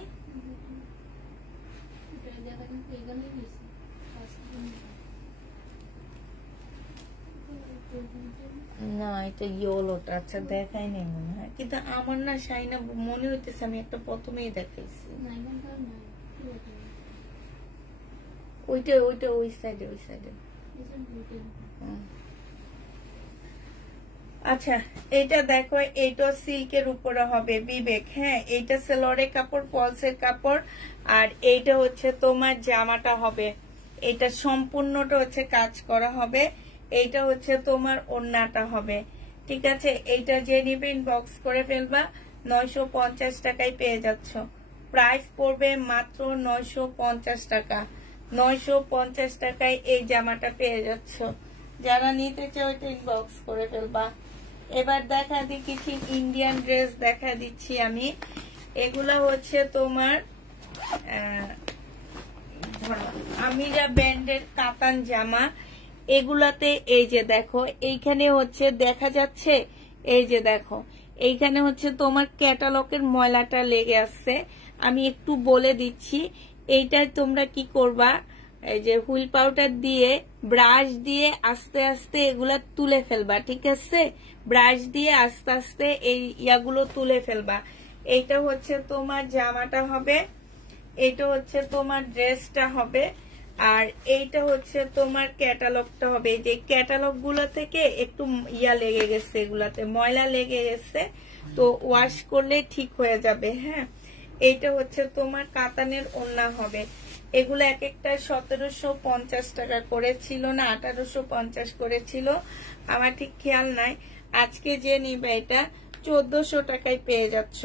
না এটা ইয়েলোটা। আচ্ছা দেখাই নেই মনে হয়, কিন্তু আমার না শাইনা মনে হইতেছে আমি একটা প্রথমেই দেখাইছি। ওইটা ওইটা ওই সাইডে, ওই সাইডে। আচ্ছা এটা দেখো, এইটা সিল্কের উপরে হবে বিবেক। হ্যাঁ, এইটা সালোয়ারের কাপড়, ফলসের কাপড়, আর এইটা হচ্ছে তোমার জামাটা হবে। এটা সম্পূর্ণটা হচ্ছে কাজ করা হবে। এইটা হচ্ছে তোমার ওড়নাটা হবে। ঠিক আছে, এইটা যে নিবে ইনবক্স করে ফেলবা, 950 টাকায় পেয়ে যাচ্ছ। প্রাইস পড়বে মাত্র 950 টাকা। 950 টাকায় এই জামাটা পেয়ে যাচ্ছ। যারা নিতে চাও এটা ইনবক্স করে ফেলবা। এবার দেখা দিচ্ছি ইন্ডিয়ান ড্রেস দেখা দিচ্ছি আমি। এগুলা হচ্ছে তোমার আমিরা ব্র্যান্ডের কাতান জামা। এগুলাতে এই যে দেখো এইখানে হচ্ছে দেখা যাচ্ছে, এই যে দেখো এইখানে হচ্ছে তোমার ক্যাটালগের ময়লাটা লেগে আসছে। আমি একটু বলে দিচ্ছি, এইটা তোমরা কি করবা, এই যে হুইল পাউডার দিয়ে ব্রাশ দিয়ে আস্তে আস্তে এগুলা তুলে ফেলবা। ঠিক আছে, ব্রাশ দিয়ে আস্তে আস্তে এই ইয়াগুলো তুলে ফেলবা। এইটা হচ্ছে তোমার জামাটা হবে, এটা হচ্ছে তোমার ড্রেসটা হবে, আর এইটা হচ্ছে তোমার ক্যাটালগটা হবে। যে ক্যাটালগ গুলো থেকে একটু ইয়া লেগে গেছে, এগুলাতে ময়লা লেগে গেছে, তো ওয়াশ করলে ঠিক হয়ে যাবে। হ্যাঁ, এইটা হচ্ছে তোমার কাতানের ওড়না হবে। এগুলো এক একটা 1750 টাকা করেছিল না 1850 করেছিল, আমার ঠিক খেয়াল নাই। আজকে যে নিবে এটা 1400 টাকায় পেয়ে যাচ্ছ।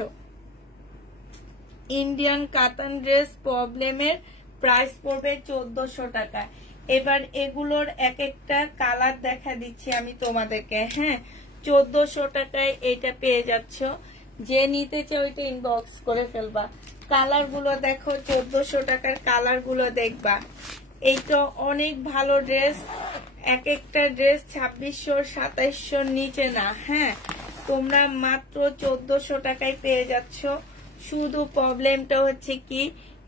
ইন্ডিয়ান কাতান ড্রেস প্রবলেমের প্রাইস পড়বে 1400 টাকা। এবার এগুলোর এক একটা কালার দেখা দিচ্ছি আমি তোমাদেরকে। হ্যাঁ, 1400 টাকায় এটা পেয়ে যাচ্ছ। যে নিতে চাও ওইটা ইনবক্স করে ফেলবা। কালার গুলো দেখো, 1400 টাকার কালার গুলো দেখবা। এইটা অনেক ভালো ড্রেস। এক একটা ড্রেস 2600 2700 নিচে না। হ্যাঁ, তোমরা মাত্র 1400 টাকায় পেয়ে যাচ্ছ। শুধু প্রবলেমটা হচ্ছে কি,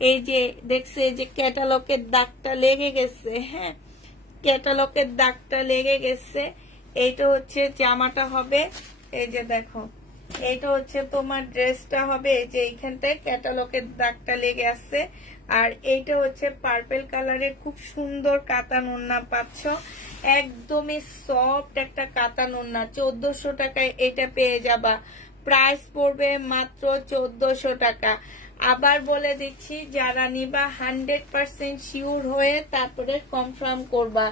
এই যে দেখছে যে ক্যাটালগের দাগটা লেগে গেছে। হ্যাঁ, ক্যাটালগের দাগটা লেগে গেছে। এইটা হচ্ছে জামাটা হবে, এই যে দেখো, এইটা হচ্ছে তোমার ড্রেসটা হবে। এই যে এইখানটায় ক্যাটালগের দাগটা লেগে আছে। আর এইটা হচ্ছে পার্পল কালারের খুব সুন্দর কাতান ওড়না পাচ্ছ। একদমই সফট একটা কাতান ওড়না। 1400 টাকায় এটা পেয়ে যাবা। প্রাইস পড়বে মাত্র 1400 টাকা। আবার বলে দিচ্ছি, যারা নিবা 100% শিওর হয়ে তারপরে কনফার্ম করবা।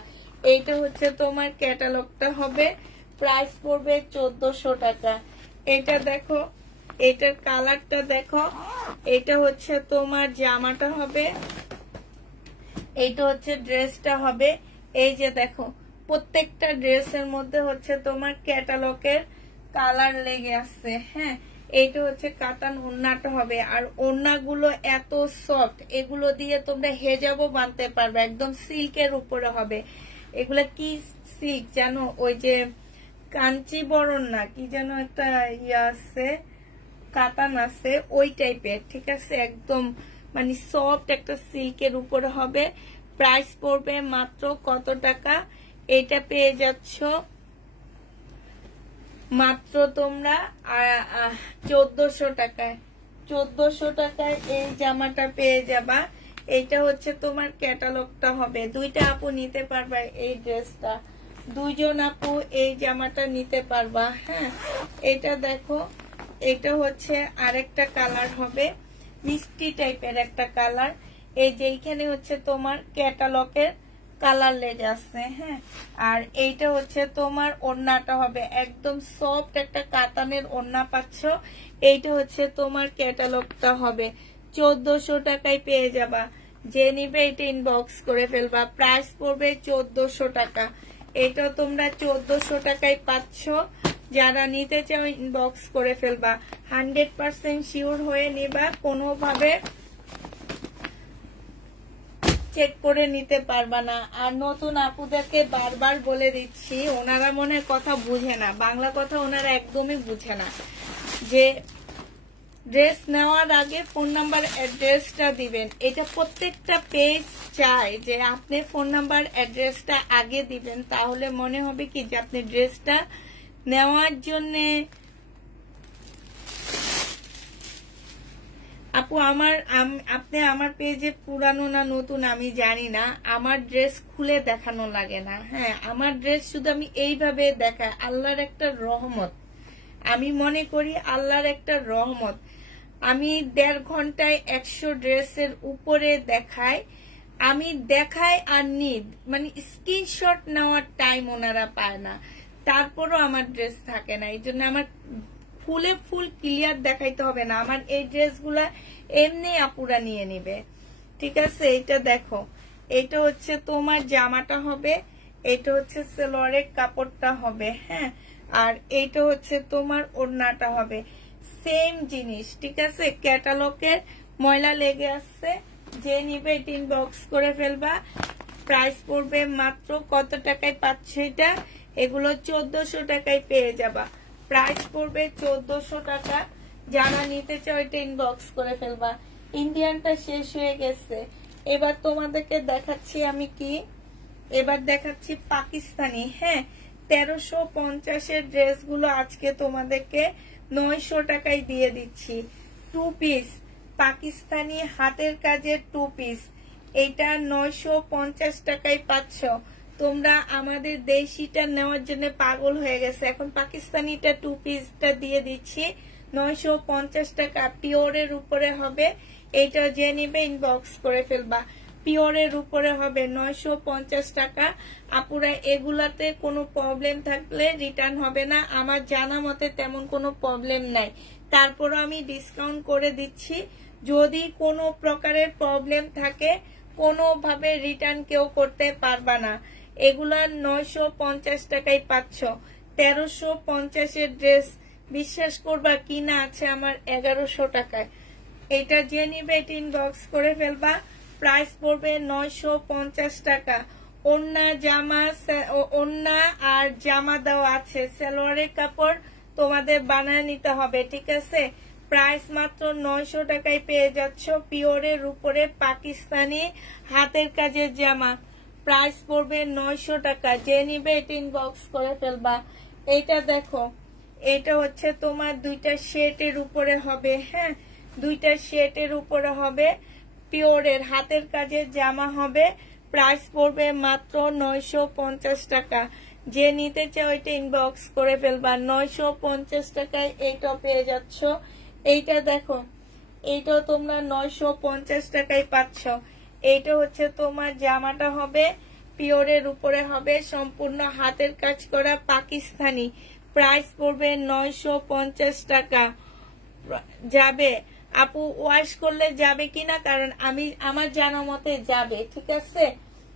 এইটা হচ্ছে তোমার ক্যাটালগটা হবে। প্রাইস পড়বে 1400 টাকা। এটা দেখো, এটার কালারটা দেখো। এটা হচ্ছে তোমার জামাটা হবে, এইটা হচ্ছে ড্রেসটা হবে। এই যে দেখো, প্রত্যেকটা ড্রেসের মধ্যে হচ্ছে তোমার ক্যাটালগের কালার লেগে আছে। হ্যাঁ, এইটা হচ্ছে কাতান ওড়নাটা হবে। আর ওড়নাগুলো এত সফট, এগুলো দিয়ে তোমরা হেজাবও বানতে পারবে। একদম সিল্কের উপরে হবে। এগুলা কি সিল্ক জানো, ওই যে কাঞ্চিবরণ না কি যেন একটা ইয়ে আছে, কাতান আছে, ওই টাইপের। ঠিক আছে, একদম মানে সফট একটা সিল্কের উপরে হবে। প্রাইস পড়বে মাত্র কত টাকা? এটা পেয়ে যাচ্ছ মাত্র তোমরা 1400 টাকায়। 1400 টাকায় এই জামাটা পেয়ে যাবা। এইটা হচ্ছে তোমার ক্যাটালগটা হবে। দুইটা আপু নিতে পারবা এই ড্রেসটা, দুইজন আপু এই জামাটা নিতে পারবা। হ্যাঁ, এটা দেখো, এটা হচ্ছে আরেকটা কালার হবে, মিষ্টি টাইপের একটা কালার। এই যে এইখানে হচ্ছে তোমার ক্যাটালগের কালার লেগে আছে। হ্যাঁ, আর এইটা হচ্ছে তোমার ওড়নাটা হবে। একদম সফট একটা কাতানের ওড়না পাচ্ছ। এইটা হচ্ছে তোমার ক্যাটালগটা হবে। 1400 টাকায় পেয়ে যাবা। যে নিবে এটা ইনবক্স করে ফেলবা। প্রাইস পড়বে 1400 টাকা। এটা তোমরা 1400 টাকায় পাচ্ছ। যারা নিতে চাও ইনবক্স করে ফেলবা। 100% শিওর হয়ে নিবা, কোনোভাবে চেক করে নিতে পারবা না। আর নতুন আপুদেরকে বারবার বলে দিচ্ছি, ওনারা মনে কথা বুঝে না, বাংলা কথা ওনারা একদমই বুঝে না, যে ড্রেস নেওয়ার আগে ফোন নাম্বার অ্যাড্রেসটা দিবেন। এটা প্রত্যেকটা পেজ চায় যে আপনি ফোন নাম্বার অ্যাড্রেসটা আগে দিবেন। তাহলে মনে হবে কি যে আপনি ড্রেসটা নেওয়ার জন্যে। আপু আপনি আমার পেজে পুরানো না নতুন আমি জানি না, আমার ড্রেস খুলে দেখানো লাগে না। হ্যাঁ, আমার ড্রেস শুধু আমি এইভাবে দেখাই। আল্লাহর একটা রহমত, আমি মনে করি আল্লাহর একটা রহমত। আমি 1.5 ঘন্টায় 100 ড্রেসের উপরে দেখাই। আমি দেখাই আর নিদ মানে স্ক্রিনশট নেওয়ার টাইম ওনারা পায় না। তারপরও আমার ড্রেস থাকে না। এই জন্য আমার ফুলে ফুল ক্লিয়ার দেখাইতে হবে না। আমার এই ড্রেসগুলা এমনি আপুরা নিয়ে নিবে। ঠিক আছে, এইটা দেখো, এটা হচ্ছে তোমার জামাটা হবে। এটা হচ্ছে সালোয়ারের কাপড়টা হবে। হ্যাঁ, আর এইটা হচ্ছে তোমার ওড়নাটা হবে। সেম জিনিস। ঠিক আছে, ক্যাটালগের ময়লা লেগে আসছে। যে নিবে এটা ইনবক্স করে ফেলবা। প্রাইস পড়বে মাত্র কত টাকায় পাচ্ছ এটা? এগুলো 1400 টাকায় পেয়ে যাবা। প্রাইস পড়বে 1400 টাকা। যারা নিতে চাও এটা ইনবক্স করে ফেলবা। ইন্ডিয়ানটা শেষ হয়ে গেছে। এবার তোমাদেরকে দেখাচ্ছি আমি কি, এবার দেখাচ্ছি পাকিস্তানি। হ্যাঁ, 1350-এর ড্রেসগুলো আজকে তোমাদেরকে 900 টাকায় দিয়ে দিচ্ছি। 2 পিস পাকিস্তানি হাতের কাজের 2 পিস, এটা 950 টাকায় পাচ্ছ। তোমরা আমাদের দেশিটা নেওয়ার জন্য পাগল হয়ে গেছে। এখন পাকিস্তানিটা 2 পিসটা দিয়ে দিচ্ছি 950 টাকা। পিওরের উপরে হবে। এইটা যে নিবে ইনবক্স করে ফেলবা। পিওরের উপরে হবে 950 টাকা। আপুরা এগুলাতে কোনো প্রবলেম থাকলে রিটার্ন হবে না। আমার জানা মতে তেমন কোনো প্রবলেম নাই। তারপরও আমি ডিসকাউন্ট করে দিচ্ছি। যদি কোনো প্রকারের প্রবলেম থাকে কোনোভাবে রিটার্ন কেউ করতে পারবা না। এগুলা 950 টাকায় পাচ্ছ। 1350-এর ড্রেস বিশ্বাস করবা কিনা আছে আমার 1100 টাকায়। এটা যে নিবে এটা ইনবক্স করে ফেলবা। প্রাইস পড়বে 950 টাকা। ওন্না জামা ওন্না আর জামা দেওয়া আছে, সালোয়ারের কাপড় তোমাদের বানায় নিতে হবে, ঠিক আছে। প্রাইস মাত্র 900 টাকায় পেয়ে যাচ্ছ পিওরের উপরে পাকিস্তানি হাতের কাজের জামা। প্রাইস পড়বে 900 টাকা। যে নিবে এটা ইনবক্স করে ফেলবা। এইটা দেখো, এটা হচ্ছে তোমার দুইটা শেটের উপরে হবে, হ্যাঁ, দুইটা শেটের উপরে হবে, পিওরের হাতের কাজের জামা হবে। প্রাইস পড়বে মাত্র 950 টাকা। যে নিতে চাও এটা ইনবক্স করে ফেলবা। 950 টাকায় এইটা পেয়ে যাচ্ছ। এইটা দেখো, এইটাও তোমরা 950 টাকায় পাচ্ছ। এইটা হচ্ছে তোমার জামাটা হবে পিওরের উপরে হবে, সম্পূর্ণ হাতের কাজ করা পাকিস্তানি। প্রাইস পড়বে 950 টাকা। যাবে আপু, ওয়াশ করলে যাবে কিনা, কারণ আমি আমার জানা মতে যাবে, ঠিক আছে।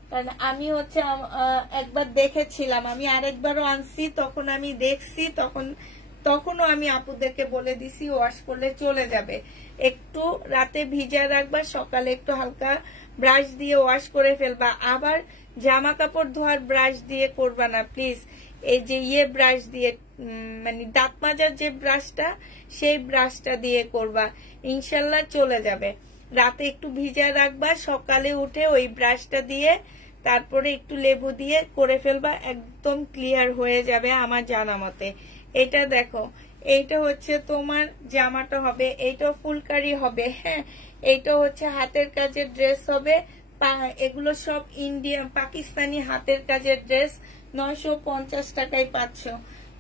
কারণ আমি হচ্ছে একবার দেখেছিলাম, আমি আরেকবারও আনছি, তখন আমি দেখছি, তখনও আমি আপুদেরকে বলে দিছি ওয়াশ করলে চলে যাবে। একটু রাতে ভিজা রাখবা, সকালে একটু হালকা ব্রাশ দিয়ে ওয়াশ করে ফেলবা। আবার জামা কাপড় ধোয়ার ব্রাশ দিয়ে করবা না প্লিজ, এই যে ব্রাশ দিয়ে, মানে দাঁত মাজার যে ব্রাশটা, সেই ব্রাশটা দিয়ে করবা, ইনশাল্লাহ চলে যাবে। রাতে একটু ভিজা রাখবা, সকালে উঠে ওই ব্রাশটা দিয়ে তারপরে একটু লেবু দিয়ে করে ফেলবা, একদম ক্লিয়ার হয়ে যাবে আমার জানা মতে। এটা দেখো, এইটা হচ্ছে তোমার জামাটা হবে, এইটা ফুলকারি হবে, হ্যাঁ, এইটা হচ্ছে হাতের কাজের ড্রেস হবে। এগুলো সব ইন্ডিয়ান পাকিস্তানি হাতের কাজের ড্রেস। 950 টাকায় পাচ্ছ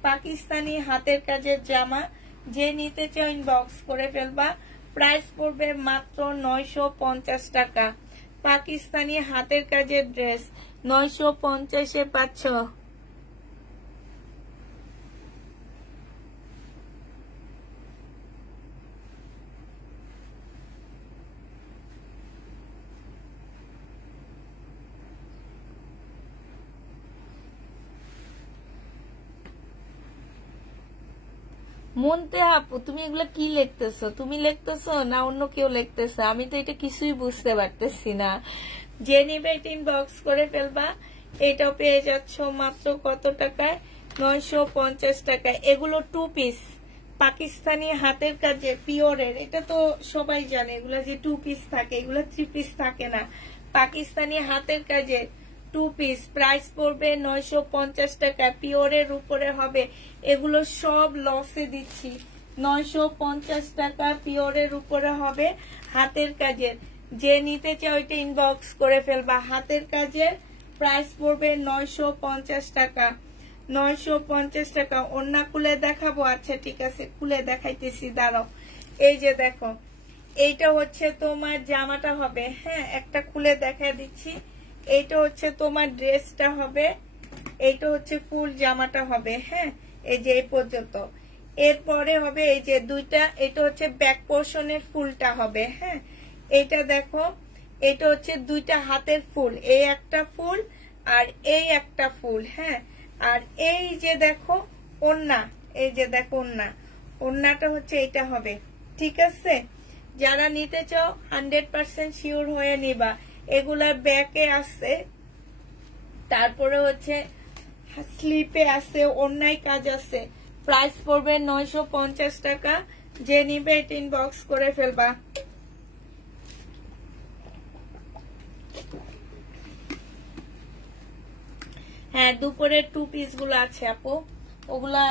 পাকিস্তানি হাতের কাজের জামা। যে নিতে চাও ইনবক্স করে ফেলবা। প্রাইস পড়বে মাত্র 950 টাকা। পাকিস্তানি হাতের কাজের ড্রেস 950-এ পাচ্ছ। মনতে আপু, তুমি এগুলো কি লিখতেছো? তুমি লিখতেছো না অন্য কেউ লিখতেছো? আমি তো এটা কিছুই বুঝতে পারতেছি না। যে নিবে এটা ইনবক্স করে ফেলবা। এটাও পেয়ে যাচ্ছ মাত্র কত টাকায়? 950 টাকায়। এগুলো 2 পিস পাকিস্তানি হাতের কাজে পিওরের, এটা তো সবাই জানে। এগুলো যে 2 পিস থাকে, এগুলো 3 পিস থাকে না। পাকিস্তানি হাতের কাজে 2 পিস। প্রাইস পড়বে 950 টাকা। পিওরের উপরে হবে, এগুলো সব লসে দিচ্ছি। 950 টাকা পিওরের উপরে হবে হাতের কাজের। যে নিতে চাও ওইটা ইনবক্স করে ফেলবা। হাতের কাজের প্রাইস পড়বে 950 টাকা। 950 টাকা। ওন্না খুলে দেখাবো? আচ্ছা ঠিক আছে, খুলে দেখাইতেছি, দাঁড়াও। এই যে দেখো, এইটা হচ্ছে তোমার জামাটা হবে, হ্যাঁ, একটা খুলে দেখা দিচ্ছি। এইটা হচ্ছে তোমার ড্রেসটা হবে, এইটা হচ্ছে ফুল জামাটা হবে, হ্যাঁ, এই যে এই পর্যন্ত। এরপরে হবে এই যে দুইটা, এটা হচ্ছে ব্যাক পোর্শনের ফুলটা হবে, হ্যাঁ। এইটা দেখো, এটা হচ্ছে দুইটা হাতের ফুল, এই একটা ফুল আর এই একটা ফুল, হ্যাঁ। আর এই যে দেখো ওন্না, এই যে দেখো ওন্না, ওন্নাটা হচ্ছে এইটা হবে, ঠিক আছে। যারা নিতে চাও 100% শিওর হয়ে নিবা। এগুলার ব্যাকে আছে, তারপরে হচ্ছে স্লিপে আছে, অন্যায় কাজ আছে। প্রাইস পড়বে 950 টাকা। যে নিবে এটা ইনবক্স করে ফেলবা। হ্যাঁ, দুপুরের 2 পিস গুলো আছে আপু, ওগুলা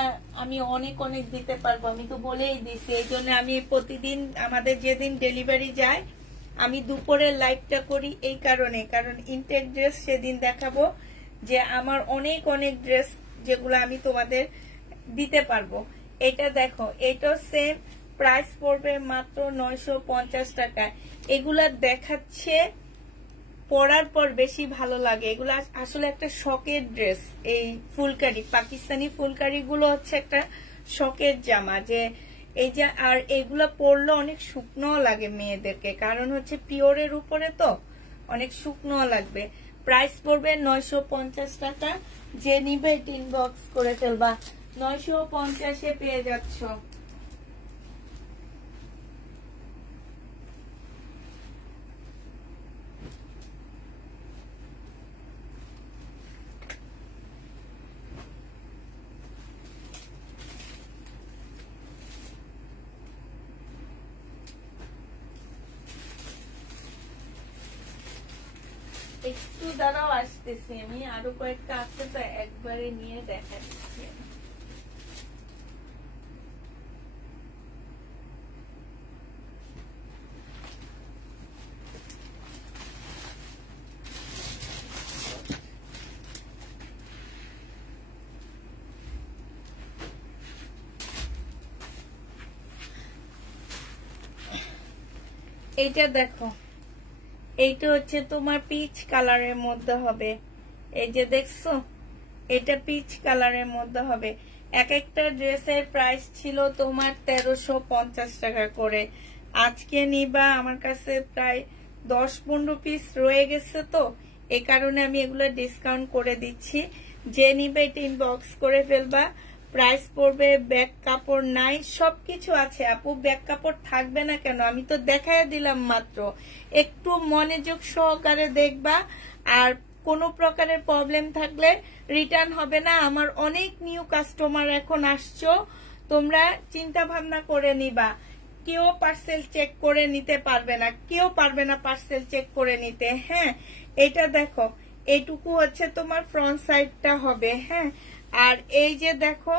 আমি অনেক অনেক দিতে পারবো, আমি তো বলেই দিছি। এই জন্য আমি প্রতিদিন আমাদের যেদিন ডেলিভারি যায় আমি দুপুরের লাইভটা করি, এই কারণে, কারণ ইনটেক ড্রেস সেদিন দেখাবো যে আমার অনেক অনেক ড্রেস যেগুলো আমি তোমাদের দিতে পারবো। এটা দেখো, এটা সেম প্রাইস পড়বে মাত্র 950 টাকা। এগুলা দেখাচ্ছে পরার পর বেশি ভালো লাগে। এগুলো আসলে একটা শখের ড্রেস। এই ফুলকারি পাকিস্তানি ফুলকারি গুলো হচ্ছে একটা শখের জামা, যে এই যে, আর এগুলা পরলে অনেক শুকনো লাগে মেয়েদেরকে, কারণ হচ্ছে পিওরের উপরে তো অনেক শুকনো লাগবে। প্রাইস পড়বে 950 টাকা। যে নিবে ইনবক্স করে ফেলবা। 950 পেয়ে যাচ্ছ। একটু দাঁড়াও, আসতেছি আমি, আরো কয়েকটা আছে তো একবারে নিয়ে দেখা দিচ্ছি। এইটা দেখো, এইটা হচ্ছে তোমার পিচ কালারের মধ্যে হবে। এই যে দেখছো, এটা পিচ কালারের মধ্যে হবে। এক একটা ড্রেসের প্রাইস ছিল তোমার 1350 টাকা করে। আজকে নিবা, আমার কাছে প্রায় 10-15 পিস রয়ে গেছে, তো এই কারণে আমি এগুলো ডিসকাউন্ট করে দিচ্ছি। যে নিবে এটা ইনবক্স করে ফেলবা। প্রাইস পড়বে, ব্যাক কাপড় নাই, সবকিছু আছে আপু। ব্যাক কাপড় থাকবে না কেন? আমি তো দেখাই দিলাম মাত্র। একটু মনোযোগ সহকারে দেখবা। আর কোনো প্রকারের প্রবলেম থাকলে রিটার্ন হবে না। আমার অনেক নিউ কাস্টমার এখন আসছো, তোমরা চিন্তা ভাবনা করে নিবা। কেউ পার্সেল চেক করে নিতে পারবে না, কেউ পারবে না পার্সেল চেক করে নিতে। হ্যাঁ, এটা দেখো, এইটুকু হচ্ছে তোমার ফ্রন্ট সাইডটা হবে। হ্যাঁ, আর এই যে দেখো,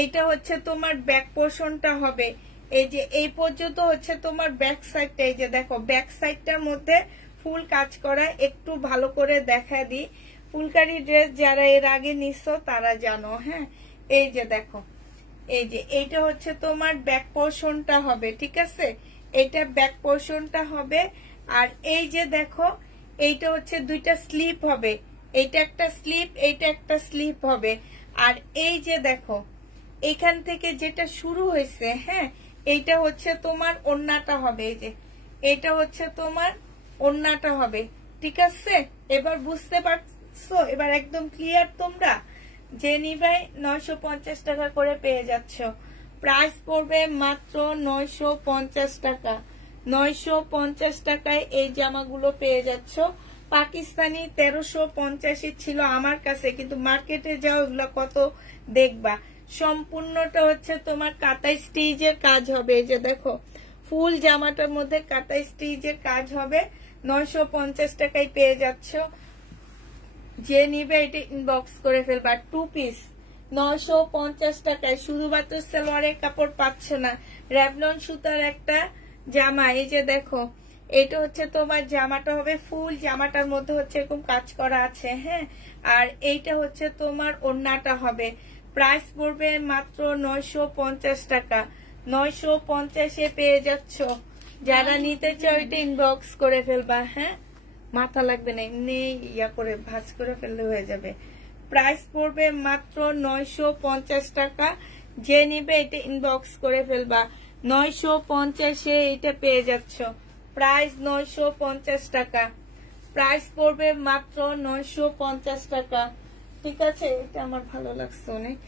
এইটা হচ্ছে তোমার ব্যাক পোর্শনটা হবে। এই যে এই পর্যন্ত হচ্ছে তোমার ব্যাক সাইডটা। এই যে দেখো, ব্যাক সাইডটার মধ্যে ফুল কাজ করা। একটু ভালো করে দেখা দিই। ফুলকারি ড্রেস যারা এর আগে নিছো তারা জানো। হ্যাঁ, এই যে দেখো, এই যে এইটা হচ্ছে তোমার ব্যাক পোর্শনটা হবে, ঠিক আছে? এটা ব্যাক পোর্শনটা হবে। আর এই যে দেখো, এইটা হচ্ছে দুইটা স্লিপ হবে। এইটা একটা স্লিপ, এইটা একটা স্লিপ হবে। আর এই যে দেখো, এইখান থেকে যেটা শুরু হয়েছে, হ্যাঁ, এইটা হচ্ছে তোমার ওড়নাটা হবে। এই যে এইটা হচ্ছে তোমার ওড়নাটা হবে, ঠিক আছে? এবার বুঝতে পারছো? এবার একদম ক্লিয়ার তোমরা? যে নিবে 950 টাকা করে পেয়ে যাচ্ছ। প্রাইস পড়বে মাত্র 950 টাকা। 950 টাকায় এই জামাগুলো পেয়ে যাচ্ছ। পাকিস্তানি 1350 ছিল আমার কাছে, কিন্তু মার্কেটে যাও এগুলো কত দেখবা। সম্পূর্ণটা হচ্ছে তোমার কাতাই স্টিচের কাজ হবে। এই যে দেখো, ফুল জামাটার মধ্যে কাতাই স্টিচের কাজ হবে। 950 টাকায় পেয়ে যাচ্ছ। যে নিবে এটা ইনবক্স করে ফেলবা। 2 পিস 950 টাকায়। শুধুমাত্র সালোয়ারের কাপড় পাচ্ছ না, রেভলন সুতার একটা জামা। এই যে দেখো, এটা হচ্ছে তোমার জামাটা হবে ফুল, জামাটার মধ্যে হচ্ছে এরকম কাজ করা আছে। হ্যাঁ, আর এইটা হচ্ছে তোমার ওড়নাটা হবে। প্রাইস পড়বে মাত্র 950 টাকা। 950-এ পেয়ে যাচ্ছ। যারা নিতে চাও এটা ইনবক্স করে ফেলবা। হ্যাঁ, মাথা লাগবে না, এমনি ইয়া করে ভাঁজ করে ফেললে হয়ে যাবে। প্রাইস পড়বে মাত্র 950 টাকা। যে নিবে এটা ইনবক্স করে ফেলবা। 950-এ এটা পেয়ে যাচ্ছ। প্রাইস 950 টাকা। প্রাইস পড়বে মাত্র 950 টাকা, ঠিক আছে? এটা আমার ভালো লাগছে অনেক।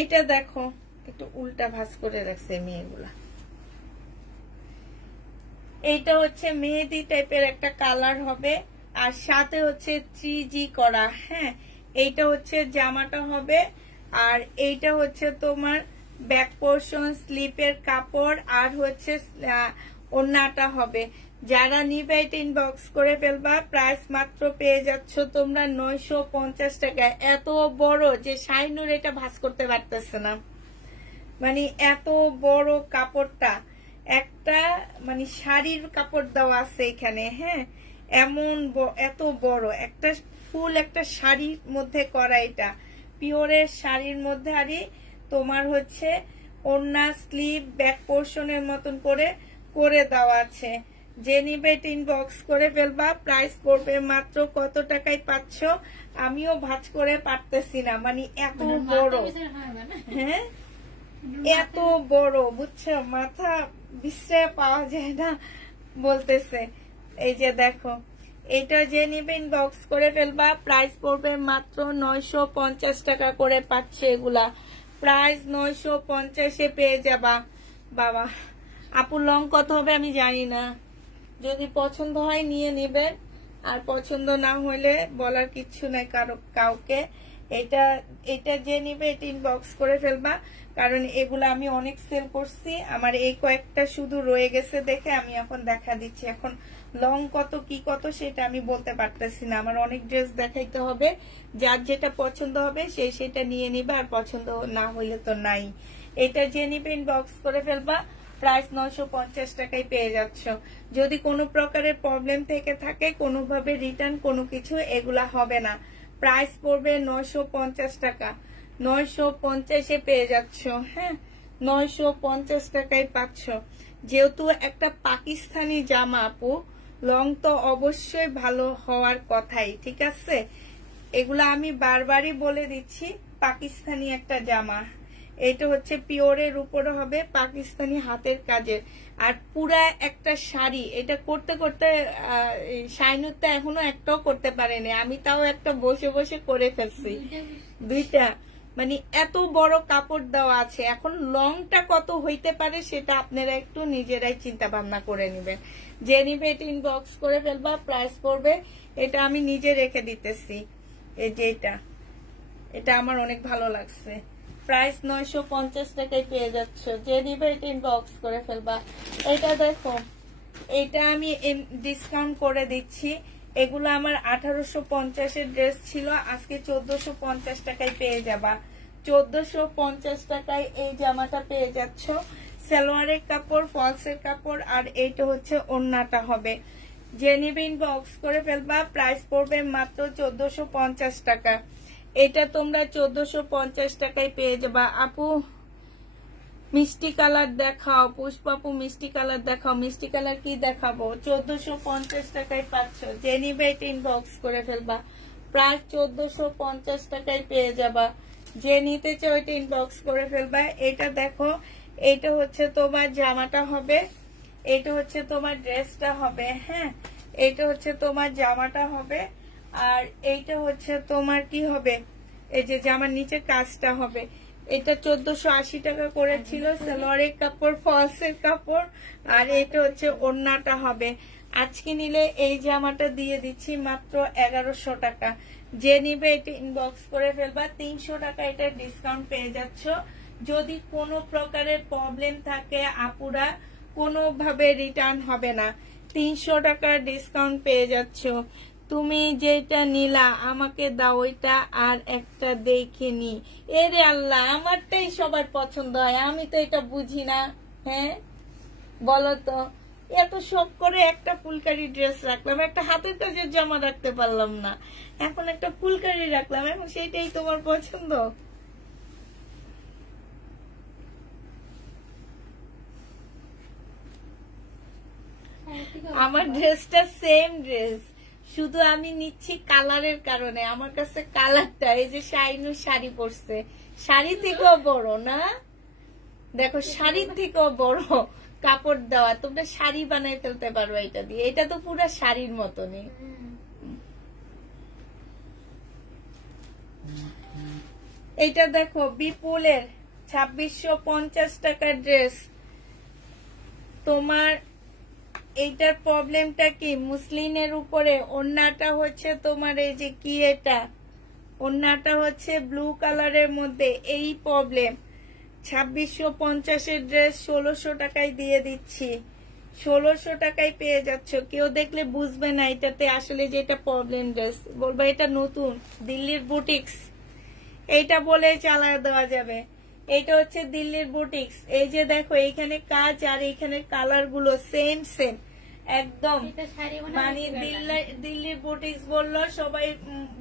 এটা দেখো, একটু উল্টা ভাঁজ করে রাখছে মেয়েগুলা। এইটা হচ্ছে মেহেদি টাইপের একটা কালার হবে, আর সাথে হচ্ছে 3G করা। হ্যাঁ, এইটা হচ্ছে জামাটা হবে। আর এইটা হচ্ছে তোমার ব্যাক পোর্শন, স্লিপের কাপড়, আর হচ্ছে ওড়নাটা হবে। যারা নিবে এটা ইনবক্স করে ফেলবা। প্রাইস মাত্র পেয়ে যাচ্ছ তোমরা 950 টাকায়। এত বড় যে শাইনুর এটা ভাঁজ করতে পারতেছে না, মানে এত বড় কাপড়টা। একটা মানে শাড়ির কাপড় দেওয়া আছে এখানে। হ্যাঁ, এমন এত বড় একটা ফুল একটা শাড়ির মধ্যে করা। এটা পিওরের শাড়ির মধ্যে। আরই তোমার হচ্ছে ওড়না, স্লিভ, ব্যাক পোর্শনের মতন করে করে দেওয়া আছে। যে নিবে এটা ইনবক্স করে ফেলবা। প্রাইস পড়বে মাত্র কত টাকায় পাচ্ছ আমিও ভাঁজ করে পারতেছি না, মানে এত বড়। হ্যাঁ, এত বড়, বুঝছো? মাথা বিশ্রে পাওয়া যায় না বলতেছে। এই যে দেখো, এটা যে নিবে ইনবক্স করে ফেলবা। প্রাইস পড়বে মাত্র 950 টাকা করে পাচ্ছে এগুলা। প্রাইস 950-এ পেয়ে যাবা। বাবা আপু লং কত হবে আমি জানি না, যদি পছন্দ হয় নিয়ে নেবেন, আর পছন্দ না হলে বলার কিচ্ছু নাই কাউকে। এটা যে নিবে এটা ইনবক্স করে ফেলবা, কারণ এগুলা আমি অনেক সেল করছি। আমার এই কয়েকটা শুধু রয়ে গেছে দেখে আমি এখন দেখা দিচ্ছি। এখন লং কত কি কত সেটা আমি বলতে পারতেছি না, আমার অনেক ড্রেস দেখাইতে হবে। যার যেটা পছন্দ হবে সেটা নিয়ে নিবে, আর পছন্দ না হইলে তো নাই। এটা যে নিবে ইনবক্স করে ফেলবা। প্রাইস 950 টাকায় পেয়ে যাচ্ছ। যদি কোনো প্রকারের প্রবলেম থেকে থাকে, কোনোভাবে রিটার্ন কোনো কিছু এগুলা হবে না। প্রাইস পড়বে 950 টাকা। 950-এ পেয়ে যাচ্ছ। হ্যাঁ 950 টাকায় পাচ্ছ। যেহেতু একটা পাকিস্তানি জামা আপু, লং তো অবশ্যই ভালো হওয়ার কথাই, ঠিক আছে। এগুলা আমি বারবারই বলে দিচ্ছি, পাকিস্তানি একটা জামা। এটা হচ্ছে পিওরের উপরে হবে, পাকিস্তানি হাতের কাজের, আর পুরা একটা শাড়ি। এটা করতে করতে শাইনুরটা এখনো একটাও করতে পারেনি, আমি তাও একটা বসে বসে করে ফেলছি, দুইটা। মানে এত বড় কাপড় দেওয়া আছে। এখন লংটা কত হইতে পারে সেটা আপনারা একটু নিজেরাই চিন্তা ভাবনা করে নেবেন। যে নিবে এটা ইনবক্স করে ফেলবা। প্রাইস পড়বে, এটা আমি নিজে রেখে দিতেছি, এই যে এটা আমার অনেক ভালো লাগছে। প্রাইস 950 টাকায় পেয়ে যাচ্ছ। যে নিবে এটা ইনবক্স করে ফেলবা। এটা দেখো, এটা আমি ডিসকাউন্ট করে দিচ্ছি। এগুলো আমার 1850-এর ড্রেস ছিল, আজকে 1450 টাকায় পেয়ে যাবা। 1450 টাকায় এই জামাটা পেয়ে যাচ্ছ। সালোয়ারের কাপড়, ফলসের কাপড়, আর এইটা হচ্ছে ওড়নাটা হবে। যে নিবে ইনবক্স করে ফেলবা। প্রাইস পড়বে মাত্র 1450 টাকা। এটা তোমরা 1450 টাকায় পেয়ে যাবা। আপু মিষ্টি কালার দেখাও, পুষ্পাপু মিষ্টি কালার দেখাও। মিষ্টি কালার কি দেখাবো? 1450 টাকায় পাচ্ছ। যে নিবে এটা ইনবক্স করে ফেলবা। প্রায় 1450 টাকায় পেয়ে যাবা। যে নিতে চাও এটা ইনবক্স করে ফেলবা। এটা দেখো, এটা হচ্ছে তোমার জামাটা হবে, এটা হচ্ছে তোমার ড্রেসটা হবে। হ্যাঁ এটা হচ্ছে তোমার জামাটা হবে, আর এইটা হচ্ছে তোমার কি হবে, এই যে জামার নিচে কাজটা হবে। এটা 1480 টাকা করেছিল। সালোয়ারের কাপড়, ফলসের কাপড়, আর এটা হচ্ছে ওড়নাটা হবে। আজকে নিলে এই জামাটা দিয়ে দিচ্ছি মাত্র 1100 টাকা। যে নিবে এটা ইনবক্স করে ফেলবা। 300 টাকা এটা ডিসকাউন্ট পেয়ে যাচ্ছ। যদি কোনো প্রকারের প্রবলেম থাকে আপুরা, কোনোভাবে রিটার্ন হবে না। 300 টাকার ডিসকাউন্ট পেয়ে যাচ্ছ। তুমি যেটা নিলা আমাকে দাও ওইটা, আর একটা দেখে নি। এরে আল্লাহ, আমারটাই সবার পছন্দ হয়, আমি তো এটা বুঝি না। হ্যাঁ বলো তো, এত শখ করে একটা ফুলকারি ড্রেস রাখলাম, একটা হাতের কাজের জামা রাখতে পারলাম না, এখন একটা ফুলকারি রাখলাম, এখন সেইটাই তোমার পছন্দ। আমার ড্রেসটা সেম ড্রেস, শুধু আমি নিচ্ছি কালারের কারণে। আমার কাছে কালারটা, এই যে শাইনু শাড়ি পরছে, শাড়ি থেকেও বড় না, দেখো শাড়ির থেকেও বড় কাপড় দেওয়া। তোমরা শাড়ি বানাই ফেলতে পারো এটা দিয়ে, এটা তো পুরো শাড়ির মতনই। এটা দেখো বিপুলের 2650 টাকার ড্রেস। তোমার এইটার প্রবলেমটা কি, মুসলিনের উপরে ওড়নাটা হচ্ছে তোমার এই যে কি, এটা ওড়নাটা হচ্ছে ব্লু কালারের মধ্যে, এই প্রবলেম। 2650-এর ড্রেস 1600 টাকায় দিয়ে দিচ্ছি। 1600 টাকায় পেয়ে যাচ্ছ। কেউ দেখলে বুঝবে না এটাতে আসলে যে এটা প্রবলেম ড্রেস, বলবো এটা নতুন দিল্লির বুটিক্স, এইটা বলে চালায় দেওয়া যাবে। এটা হচ্ছে দিল্লির বুটিক্স। এই যে দেখো এইখানে কাজ, আর এইখানে কালার গুলো সেম সেম একদম, মানে দিল্লির বুটিক্স বললো সবাই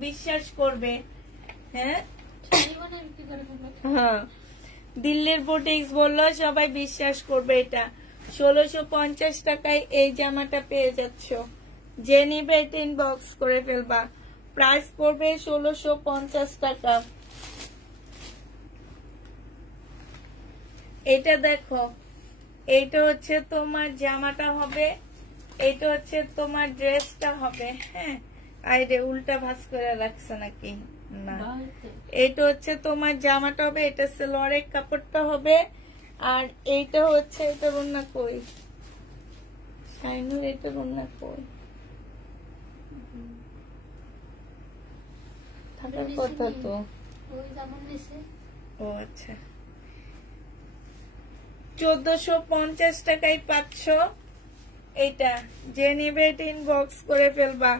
বিশ্বাস করবে। হ্যাঁ হ্যাঁ, দিল্লির বুটিক্স বললো সবাই বিশ্বাস করবে। এটা 1650 টাকায় এই জামাটা পেয়ে যাচ্ছ। যে নিবে এটা ইনবক্স করে ফেলবা। প্রাইস পড়বে 1650 টাকা। এটা দেখো, এইটা হচ্ছে তোমার জামাটা হবে, এইটা হচ্ছে তোমার ড্রেসটা হবে, হ্যাঁ। আইরে উল্টা ভাঁজ করে রাখছে নাকি? না, এইটা হচ্ছে তোমার জামাটা হবে, এটা সালোয়ারের কাপড়টা হবে। আর এইটা হচ্ছে, এটা ওড়না কই শাইনুর, এটা ওড়না কই থাকার কথা তো। ও আচ্ছা, 1450 টাকায় পাচ্ছ এইটা। যে নেবে এটা ইনবক্স করে ফেলবা।